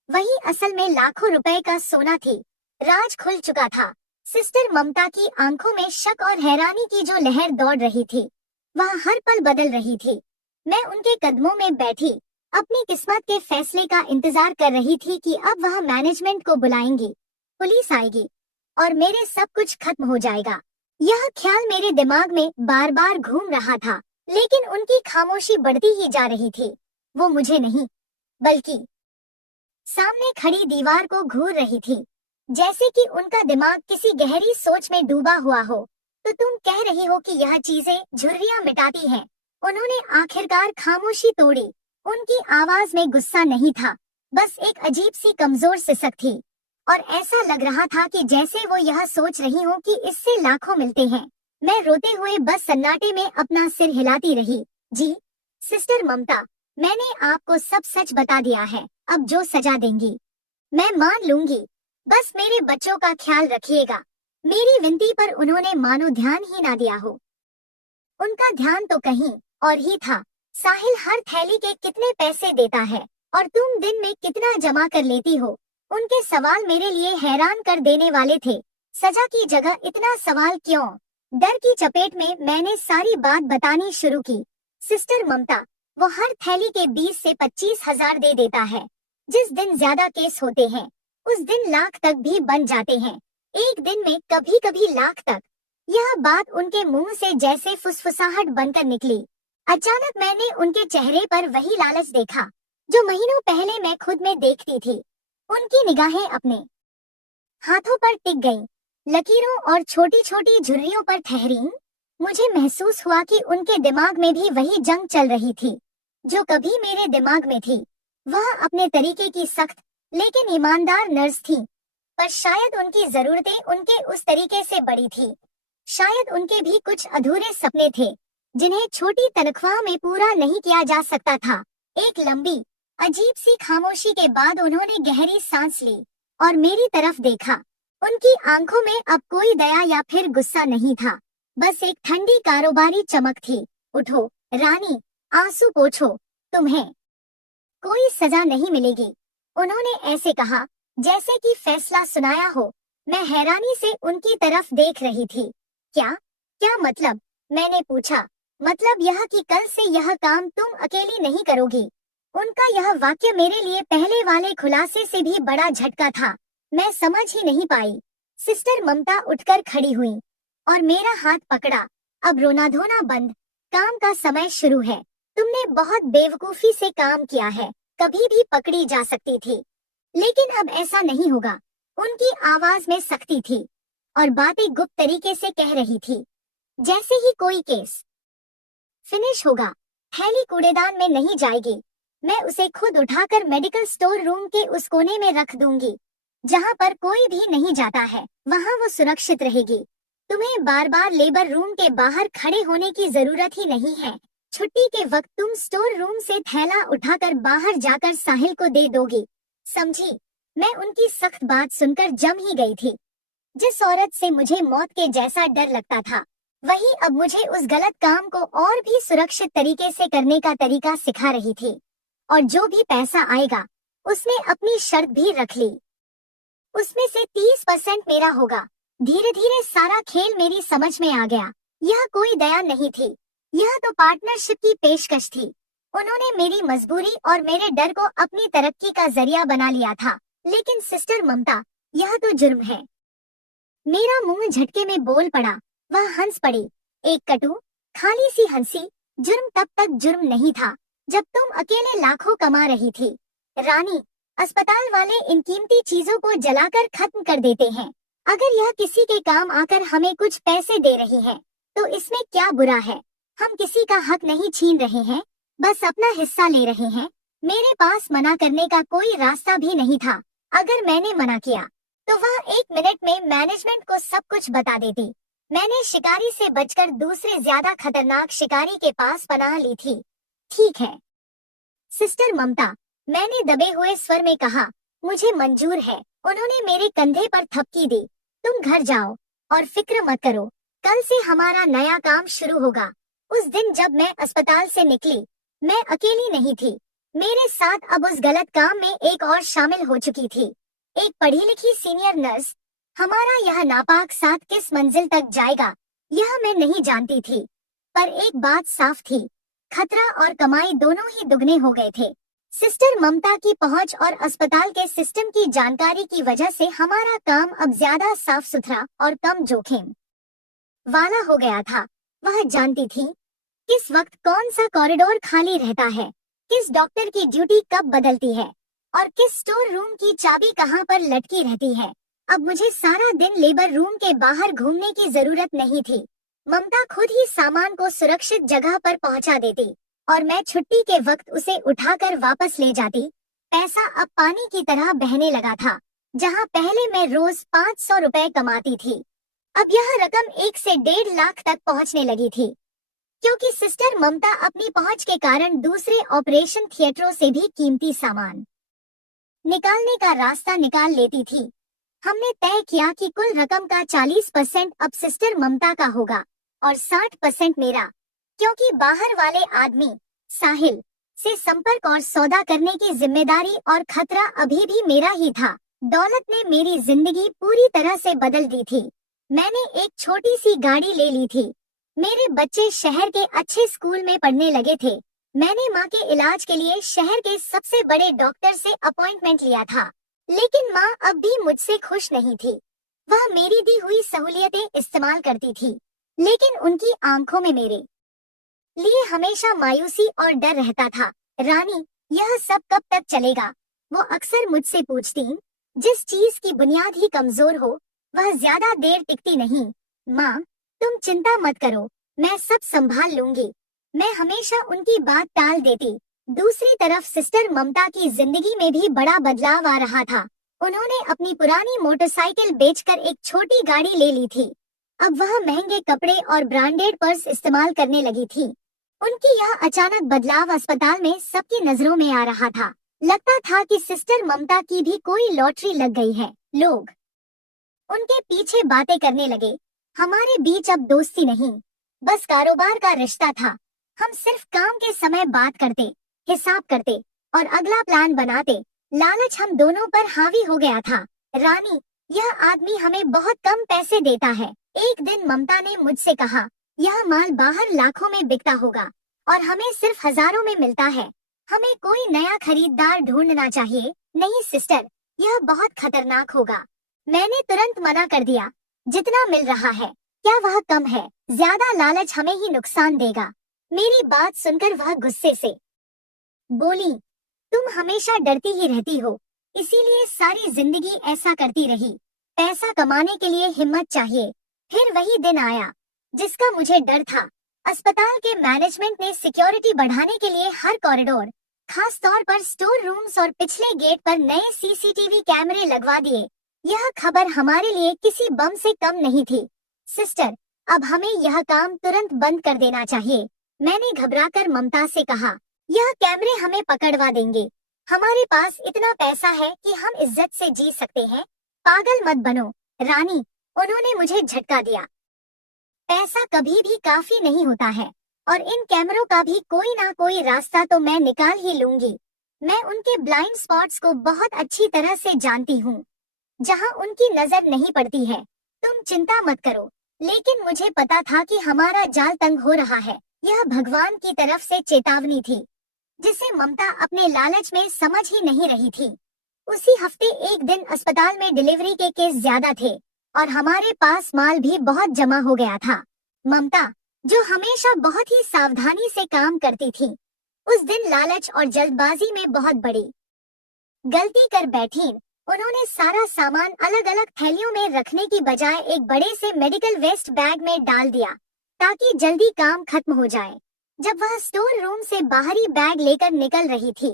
वही असल में लाखों रुपए का सोना थी। राज खुल चुका था। सिस्टर ममता की आंखों में शक और हैरानी की जो लहर दौड़ रही थी, वह हर पल बदल रही थी। मैं उनके कदमों में बैठी अपनी किस्मत के फैसले का इंतजार कर रही थी कि अब वह मैनेजमेंट को बुलाएंगी, पुलिस आएगी और मेरे सब कुछ खत्म हो जाएगा। यह ख्याल मेरे दिमाग में बार बार घूम रहा था, लेकिन उनकी खामोशी बढ़ती ही जा रही थी। वो मुझे नहीं, बल्कि सामने खड़ी दीवार को घूर रही थी, जैसे कि उनका दिमाग किसी गहरी सोच में डूबा हुआ हो। तो तुम कह रही हो कि यह चीजें झुर्रियां मिटाती हैं? उन्होंने आखिरकार खामोशी तोड़ी। उनकी आवाज में गुस्सा नहीं था, बस एक अजीब सी कमजोर सिसक थी, और ऐसा लग रहा था कि जैसे वो यह सोच रही हो कि इससे लाखों मिलते हैं। मैं रोते हुए बस सन्नाटे में अपना सिर हिलाती रही। जी सिस्टर ममता, मैंने आपको सब सच बता दिया है। अब जो सजा देंगी मैं मान लूंगी, बस मेरे बच्चों का ख्याल रखिएगा। मेरी विनती पर उन्होंने मानो ध्यान ही ना दिया हो। उनका ध्यान तो कहीं और ही था। साहिल हर थैली के कितने पैसे देता है और तुम दिन में कितना जमा कर लेती हो? उनके सवाल मेरे लिए हैरान कर देने वाले थे। सजा की जगह इतना सवाल क्यों? डर की चपेट में मैंने सारी बात बतानी शुरू की। सिस्टर ममता, वो हर थैली के 20 से 25,000 दे देता है। जिस दिन ज्यादा केस होते हैं उस दिन लाख तक भी बन जाते हैं। एक दिन में कभी कभी लाख तक। यह बात उनके मुंह से जैसे फुसफुसाहट बनकर निकली। अचानक मैंने उनके चेहरे पर वही लालच देखा जो महीनों पहले मैं खुद में देखती थी। उनकी निगाहें अपने हाथों पर टिक गईं, लकीरों और छोटी छोटी झुर्रियों पर ठहरीं। मुझे महसूस हुआ कि उनके दिमाग में भी वही जंग चल रही थी जो कभी मेरे दिमाग में थी। वह अपने तरीके की सख्त लेकिन ईमानदार नर्स थी, पर शायद उनकी जरूरतें उनके उस तरीके से बड़ी थी। शायद उनके भी कुछ अधूरे सपने थे जिन्हें छोटी तनख्वाह में पूरा नहीं किया जा सकता था। एक लंबी अजीब सी खामोशी के बाद उन्होंने गहरी सांस ली और मेरी तरफ देखा। उनकी आंखों में अब कोई दया या फिर गुस्सा नहीं था, बस एक ठंडी कारोबारी चमक थी। उठो रानी, आंसू पोंछो, तुम्हें कोई सजा नहीं मिलेगी। उन्होंने ऐसे कहा जैसे कि फैसला सुनाया हो। मैं हैरानी से उनकी तरफ देख रही थी। क्या क्या मतलब? मैंने पूछा। मतलब यह कि कल से यह काम तुम अकेली नहीं करोगी। उनका यह वाक्य मेरे लिए पहले वाले खुलासे से भी बड़ा झटका था। मैं समझ ही नहीं पाई। सिस्टर ममता उठकर खड़ी हुई और मेरा हाथ पकड़ा। अब रोना धोना बंद, काम का समय शुरू है। तुमने बहुत बेवकूफी से काम किया है, कभी भी पकड़ी जा सकती थी, लेकिन अब ऐसा नहीं होगा। उनकी आवाज में सख्ती थी और बातें गुप्त तरीके से कह रही थी। जैसे ही कोई केस फिनिश होगा, थैली कूड़ेदान में नहीं जाएगी। मैं उसे खुद उठाकर मेडिकल स्टोर रूम के उस कोने में रख दूंगी जहां पर कोई भी नहीं जाता है। वहां वो सुरक्षित रहेगी। तुम्हें बार बार लेबर रूम के बाहर खड़े होने की जरूरत ही नहीं है। छुट्टी के वक्त तुम स्टोर रूम से थैला उठाकर बाहर जाकर साहिल को दे दोगी, समझी? मैं उनकी सख्त बात सुनकर जम ही गई थी। जिस औरत से मुझे मौत के जैसा डर लगता था, वही अब मुझे उस गलत काम को और भी सुरक्षित तरीके से करने का तरीका सिखा रही थी। और जो भी पैसा आएगा उसने अपनी शर्त भी रख ली। उसमें से 30% मेरा होगा। धीरे धीरे सारा खेल मेरी समझ में आ गया। यह कोई दया नहीं थी, यह तो पार्टनरशिप की पेशकश थी। उन्होंने मेरी मजबूरी और मेरे डर को अपनी तरक्की का जरिया बना लिया था। लेकिन सिस्टर ममता, यह तो जुर्म है। मेरा मुंह झटके में बोल पड़ा। वह हंस पड़ी, एक कटु खाली सी हंसी। जुर्म तब तक जुर्म नहीं था जब तुम अकेले लाखों कमा रही थी। रानी, अस्पताल वाले इन कीमती चीजों को जलाकर खत्म कर देते हैं। अगर यह किसी के काम आकर हमें कुछ पैसे दे रही है तो इसमें क्या बुरा है? हम किसी का हक नहीं छीन रहे हैं, बस अपना हिस्सा ले रहे हैं। मेरे पास मना करने का कोई रास्ता भी नहीं था। अगर मैंने मना किया तो वह 1 मिनट में मैनेजमेंट को सब कुछ बता देती। मैंने शिकारी से बचकर दूसरे ज्यादा खतरनाक शिकारी के पास पनाह ली थी। ठीक है सिस्टर ममता, मैंने दबे हुए स्वर में कहा, मुझे मंजूर है। उन्होंने मेरे कंधे पर थपकी दी। तुम घर जाओ और फिक्र मत करो, कल से हमारा नया काम शुरू होगा। उस दिन जब मैं अस्पताल से निकली, मैं अकेली नहीं थी। मेरे साथ अब उस गलत काम में एक और शामिल हो चुकी थी, एक पढ़ी लिखी सीनियर नर्स हमारा यह नापाक साथ किस मंजिल तक जाएगा, यह मैं नहीं जानती थी। पर एक बात साफ थी, खतरा और कमाई दोनों ही दुगने हो गए थे। सिस्टर ममता की पहुंच और अस्पताल के सिस्टम की जानकारी की वजह से हमारा काम अब ज्यादा साफ सुथरा और कम जोखिम वाला हो गया था। वह जानती थी किस वक्त कौन सा कॉरिडोर खाली रहता है, किस डॉक्टर की ड्यूटी कब बदलती है और किस स्टोर रूम की चाबी कहां पर लटकी रहती है। अब मुझे सारा दिन लेबर रूम के बाहर घूमने की जरूरत नहीं थी। ममता खुद ही सामान को सुरक्षित जगह पर पहुंचा देती और मैं छुट्टी के वक्त उसे उठाकर वापस ले जाती। पैसा अब पानी की तरह बहने लगा था। जहां पहले मैं रोज 500 रुपए कमाती थी, अब यह रकम 1 से 1.5 लाख तक पहुंचने लगी थी, क्योंकि सिस्टर ममता अपनी पहुंच के कारण दूसरे ऑपरेशन थिएटरों से भी कीमती सामान निकालने का रास्ता निकाल लेती थी। हमने तय किया कि कुल रकम का 40% अब सिस्टर ममता का होगा और 60% मेरा, क्योंकि बाहर वाले आदमी साहिल से संपर्क और सौदा करने की जिम्मेदारी और खतरा अभी भी मेरा ही था। दौलत ने मेरी जिंदगी पूरी तरह से बदल दी थी। मैंने एक छोटी सी गाड़ी ले ली थी। मेरे बच्चे शहर के अच्छे स्कूल में पढ़ने लगे थे। मैंने माँ के इलाज के लिए शहर के सबसे बड़े डॉक्टर से अपॉइंटमेंट लिया था, लेकिन माँ अब भी मुझसे खुश नहीं थी। वह मेरी दी हुई सहूलियतें इस्तेमाल करती थी, लेकिन उनकी आंखों में मेरे लिए हमेशा मायूसी और डर रहता था। रानी, यह सब कब तक चलेगा? वो अक्सर मुझसे पूछती। जिस चीज की बुनियाद ही कमजोर हो वह ज्यादा देर टिकती नहीं। माँ, तुम चिंता मत करो, मैं सब संभाल लूंगी। मैं हमेशा उनकी बात टाल देती। दूसरी तरफ सिस्टर ममता की जिंदगी में भी बड़ा बदलाव आ रहा था। उन्होंने अपनी पुरानी मोटरसाइकिल बेचकर एक छोटी गाड़ी ले ली थी। अब वह महंगे कपड़े और ब्रांडेड पर्स इस्तेमाल करने लगी थी। उनकी यह अचानक बदलाव अस्पताल में सबकी नजरों में आ रहा था। लगता था कि सिस्टर ममता की भी कोई लॉटरी लग गई है। लोग उनके पीछे बातें करने लगे। हमारे बीच अब दोस्ती नहीं, बस कारोबार का रिश्ता था। हम सिर्फ काम के समय बात करते, हिसाब करते और अगला प्लान बनाते। लालच हम दोनों पर हावी हो गया था। रानी, यह आदमी हमें बहुत कम पैसे देता है। एक दिन ममता ने मुझसे कहा, यह माल बाहर लाखों में बिकता होगा और हमें सिर्फ हजारों में मिलता है। हमें कोई नया खरीदार ढूंढना चाहिए। नहीं सिस्टर, यह बहुत खतरनाक होगा। मैंने तुरंत मना कर दिया। जितना मिल रहा है, क्या वह कम है? ज्यादा लालच हमें ही नुकसान देगा। मेरी बात सुनकर वह गुस्से से बोली, तुम हमेशा डरती ही रहती हो, इसीलिए सारी जिंदगी ऐसा करती रही। पैसा कमाने के लिए हिम्मत चाहिए। फिर वही दिन आया जिसका मुझे डर था। अस्पताल के मैनेजमेंट ने सिक्योरिटी बढ़ाने के लिए हर कॉरिडोर, खास तौर पर स्टोर रूम्स और पिछले गेट पर नए सीसीटीवी कैमरे लगवा दिए। यह खबर हमारे लिए किसी बम से कम नहीं थी। सिस्टर, अब हमें यह काम तुरंत बंद कर देना चाहिए। मैंने घबराकर ममता से कहा, यह कैमरे हमें पकड़वा देंगे। हमारे पास इतना पैसा है कि हम इज्जत से जी सकते हैं। पागल मत बनो रानी, उन्होंने मुझे झटका दिया। पैसा कभी भी काफी नहीं होता है और इन कैमरों का भी कोई ना कोई रास्ता तो मैं निकाल ही लूंगी। मैं उनके ब्लाइंड स्पॉट्स को बहुत अच्छी तरह से जानती हूँ, जहाँ उनकी नजर नहीं पड़ती है। तुम चिंता मत करो। लेकिन मुझे पता था कि हमारा जाल तंग हो रहा है। यह भगवान की तरफ से चेतावनी थी, जिसे ममता अपने लालच में समझ ही नहीं रही थी। उसी हफ्ते एक दिन अस्पताल में डिलीवरी के केस ज्यादा थे और हमारे पास माल भी बहुत जमा हो गया था। ममता, जो हमेशा बहुत ही सावधानी से काम करती थी, उस दिन लालच और जल्दबाजी में बहुत बड़ी गलती कर बैठी। उन्होंने सारा सामान अलग अलग थैलियों में रखने की बजाय एक बड़े से मेडिकल वेस्ट बैग में डाल दिया, ताकि जल्दी काम खत्म हो जाए। जब वह स्टोर रूम से बाहरी बैग लेकर निकल रही थी,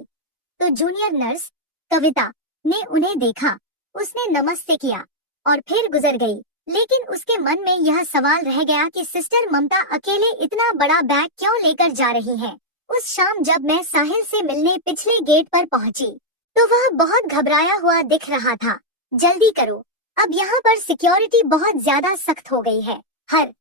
तो जूनियर नर्स कविता ने उन्हें देखा। उसने नमस्ते किया और फिर गुजर गई। लेकिन उसके मन में यह सवाल रह गया कि सिस्टर ममता अकेले इतना बड़ा बैग क्यों लेकर जा रही है। उस शाम जब मैं साहिल से मिलने पिछले गेट पर पहुंची, तो वह बहुत घबराया हुआ दिख रहा था। जल्दी करो, अब यहाँ पर सिक्योरिटी बहुत ज्यादा सख्त हो गई है। हर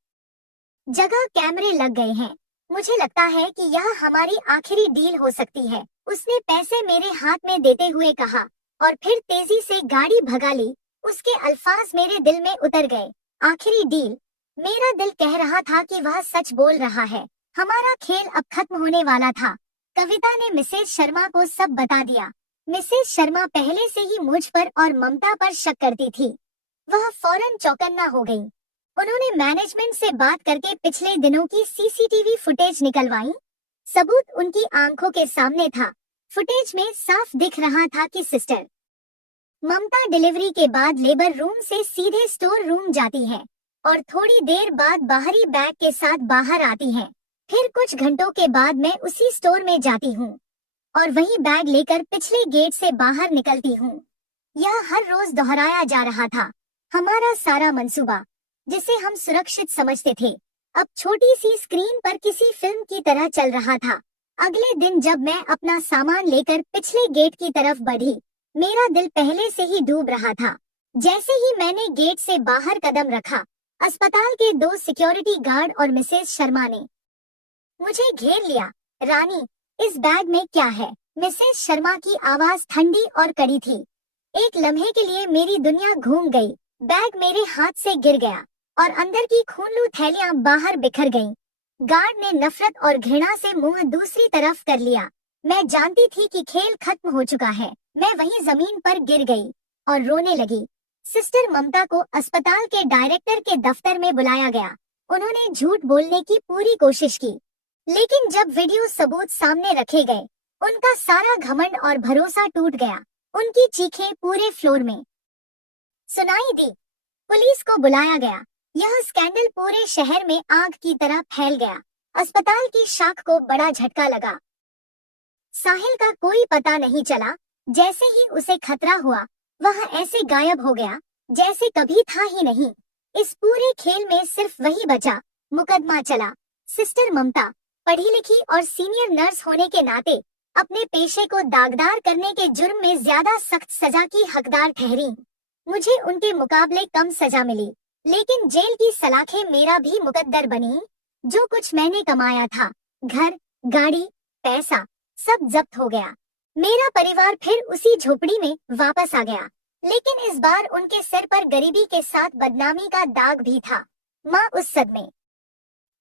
जगह कैमरे लग गए हैं। मुझे लगता है कि यह हमारी आखिरी डील हो सकती है। उसने पैसे मेरे हाथ में देते हुए कहा और फिर तेजी से गाड़ी भगा ली। उसके अल्फाज मेरे दिल में उतर गए। आखिरी डील। मेरा दिल कह रहा था कि वह सच बोल रहा है। हमारा खेल अब खत्म होने वाला था। कविता ने मिसेज शर्मा को सब बता दिया। मिसेज शर्मा पहले से ही मुझ पर और ममता पर शक करती थी। वह फौरन चौकन्ना हो गई। उन्होंने मैनेजमेंट से बात करके पिछले दिनों की सीसीटीवी फुटेज निकलवाई। सबूत उनकी आंखों के सामने था। फुटेज में साफ दिख रहा था कि सिस्टर ममता डिलीवरी के बाद लेबर रूम से सीधे स्टोर रूम जाती है और थोड़ी देर बाद बाहरी बैग के साथ बाहर आती है। फिर कुछ घंटों के बाद मैं उसी स्टोर में जाती हूँ और वही बैग लेकर पिछले गेट से बाहर निकलती हूँ। यह हर रोज दोहराया जा रहा था। हमारा सारा मंसूबा, जिसे हम सुरक्षित समझते थे, अब छोटी सी स्क्रीन पर किसी फिल्म की तरह चल रहा था। अगले दिन जब मैं अपना सामान लेकर पिछले गेट की तरफ बढ़ी, मेरा दिल पहले से ही डूब रहा था। जैसे ही मैंने गेट से बाहर कदम रखा, अस्पताल के 2 सिक्योरिटी गार्ड और मिसेज शर्मा ने मुझे घेर लिया। रानी, इस बैग में क्या है? मिसेज शर्मा की आवाज ठंडी और कड़ी थी। एक लम्हे के लिए मेरी दुनिया घूम गई। बैग मेरे हाथ से गिर गया और अंदर की खूनलू थैलियां बाहर बिखर गईं। गार्ड ने नफरत और घृणा से मुंह दूसरी तरफ कर लिया। मैं जानती थी कि खेल खत्म हो चुका है। मैं वहीं जमीन पर गिर गई और रोने लगी। सिस्टर ममता को अस्पताल के डायरेक्टर के दफ्तर में बुलाया गया। उन्होंने झूठ बोलने की पूरी कोशिश की, लेकिन जब वीडियो सबूत सामने रखे गए, उनका सारा घमंड और भरोसा टूट गया। उनकी चीखें पूरे फ्लोर में सुनाई दी। पुलिस को बुलाया गया। यह स्कैंडल पूरे शहर में आग की तरह फैल गया। अस्पताल की शाख को बड़ा झटका लगा। साहिल का कोई पता नहीं चला। जैसे ही उसे खतरा हुआ, वह ऐसे गायब हो गया जैसे कभी था ही नहीं। इस पूरे खेल में सिर्फ वही बचा। मुकदमा चला। सिस्टर ममता पढ़ी लिखी और सीनियर नर्स होने के नाते अपने पेशे को दागदार करने के जुर्म में ज्यादा सख्त सजा की हकदार ठहरी। मुझे उनके मुकाबले कम सजा मिली, लेकिन जेल की सलाखें मेरा भी मुकद्दर बनी। जो कुछ मैंने कमाया था, घर, गाड़ी, पैसा, सब जब्त हो गया। मेरा परिवार फिर उसी झोपड़ी में वापस आ गया, लेकिन इस बार उनके सिर पर गरीबी के साथ बदनामी का दाग भी था। माँ उस सदमे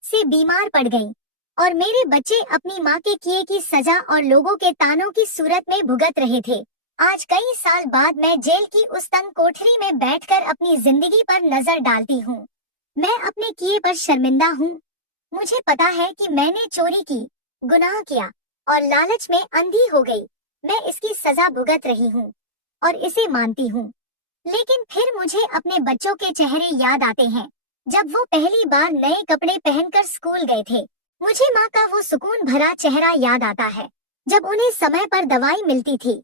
से बीमार पड़ गई और मेरे बच्चे अपनी माँ के किए की सजा और लोगों के तानों की सूरत में भुगत रहे थे। आज कई साल बाद मैं जेल की उस तंग कोठरी में बैठकर अपनी जिंदगी पर नजर डालती हूँ। मैं अपने किए पर शर्मिंदा हूँ। मुझे पता है कि मैंने चोरी की, गुनाह किया और लालच में अंधी हो गई। मैं इसकी सजा भुगत रही हूँ और इसे मानती हूँ, लेकिन फिर मुझे अपने बच्चों के चेहरे याद आते हैं जब वो पहली बार नए कपड़े पहनकर स्कूल गए थे। मुझे माँ का वो सुकून भरा चेहरा याद आता है जब उन्हें समय पर दवाई मिलती थी।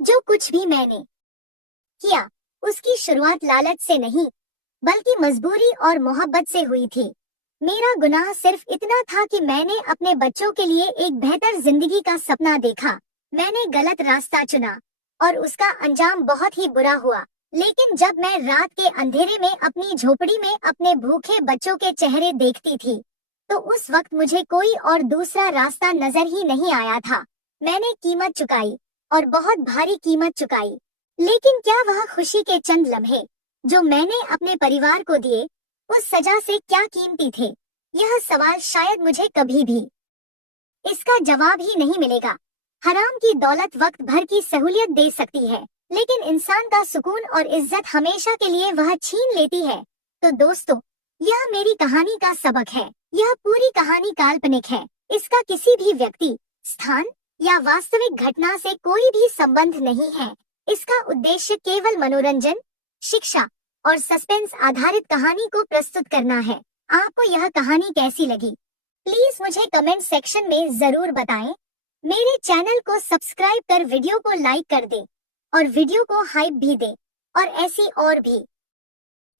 जो कुछ भी मैंने किया, उसकी शुरुआत लालच से नहीं, बल्कि मजबूरी और मोहब्बत से हुई थी। मेरा गुनाह सिर्फ इतना था कि मैंने अपने बच्चों के लिए एक बेहतर जिंदगी का सपना देखा। मैंने गलत रास्ता चुना और उसका अंजाम बहुत ही बुरा हुआ। लेकिन जब मैं रात के अंधेरे में अपनी झोपड़ी में अपने भूखे बच्चों के चेहरे देखती थी, तो उस वक्त मुझे कोई और दूसरा रास्ता नजर ही नहीं आया था। मैंने कीमत चुकाई और बहुत भारी कीमत चुकाई, लेकिन क्या वह खुशी के चंद लम्हे जो मैंने अपने परिवार को दिए, उस सजा से क्या कीमती थे? यह सवाल शायद मुझे कभी भी इसका जवाब ही नहीं मिलेगा। हराम की दौलत वक्त भर की सहूलियत दे सकती है, लेकिन इंसान का सुकून और इज्जत हमेशा के लिए वह छीन लेती है। तो दोस्तों, यह मेरी कहानी का सबक है। यह पूरी कहानी काल्पनिक है। इसका किसी भी व्यक्ति, स्थान या वास्तविक घटना से कोई भी संबंध नहीं है। इसका उद्देश्य केवल मनोरंजन, शिक्षा और सस्पेंस आधारित कहानी को प्रस्तुत करना है। आपको यह कहानी कैसी लगी? प्लीज मुझे कमेंट सेक्शन में जरूर बताएं। मेरे चैनल को सब्सक्राइब कर वीडियो को लाइक कर दें और वीडियो को हाइप भी दें। और ऐसी और भी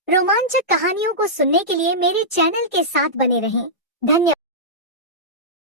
रोमांचक कहानियों को सुनने के लिए मेरे चैनल के साथ बने रहें। धन्यवाद।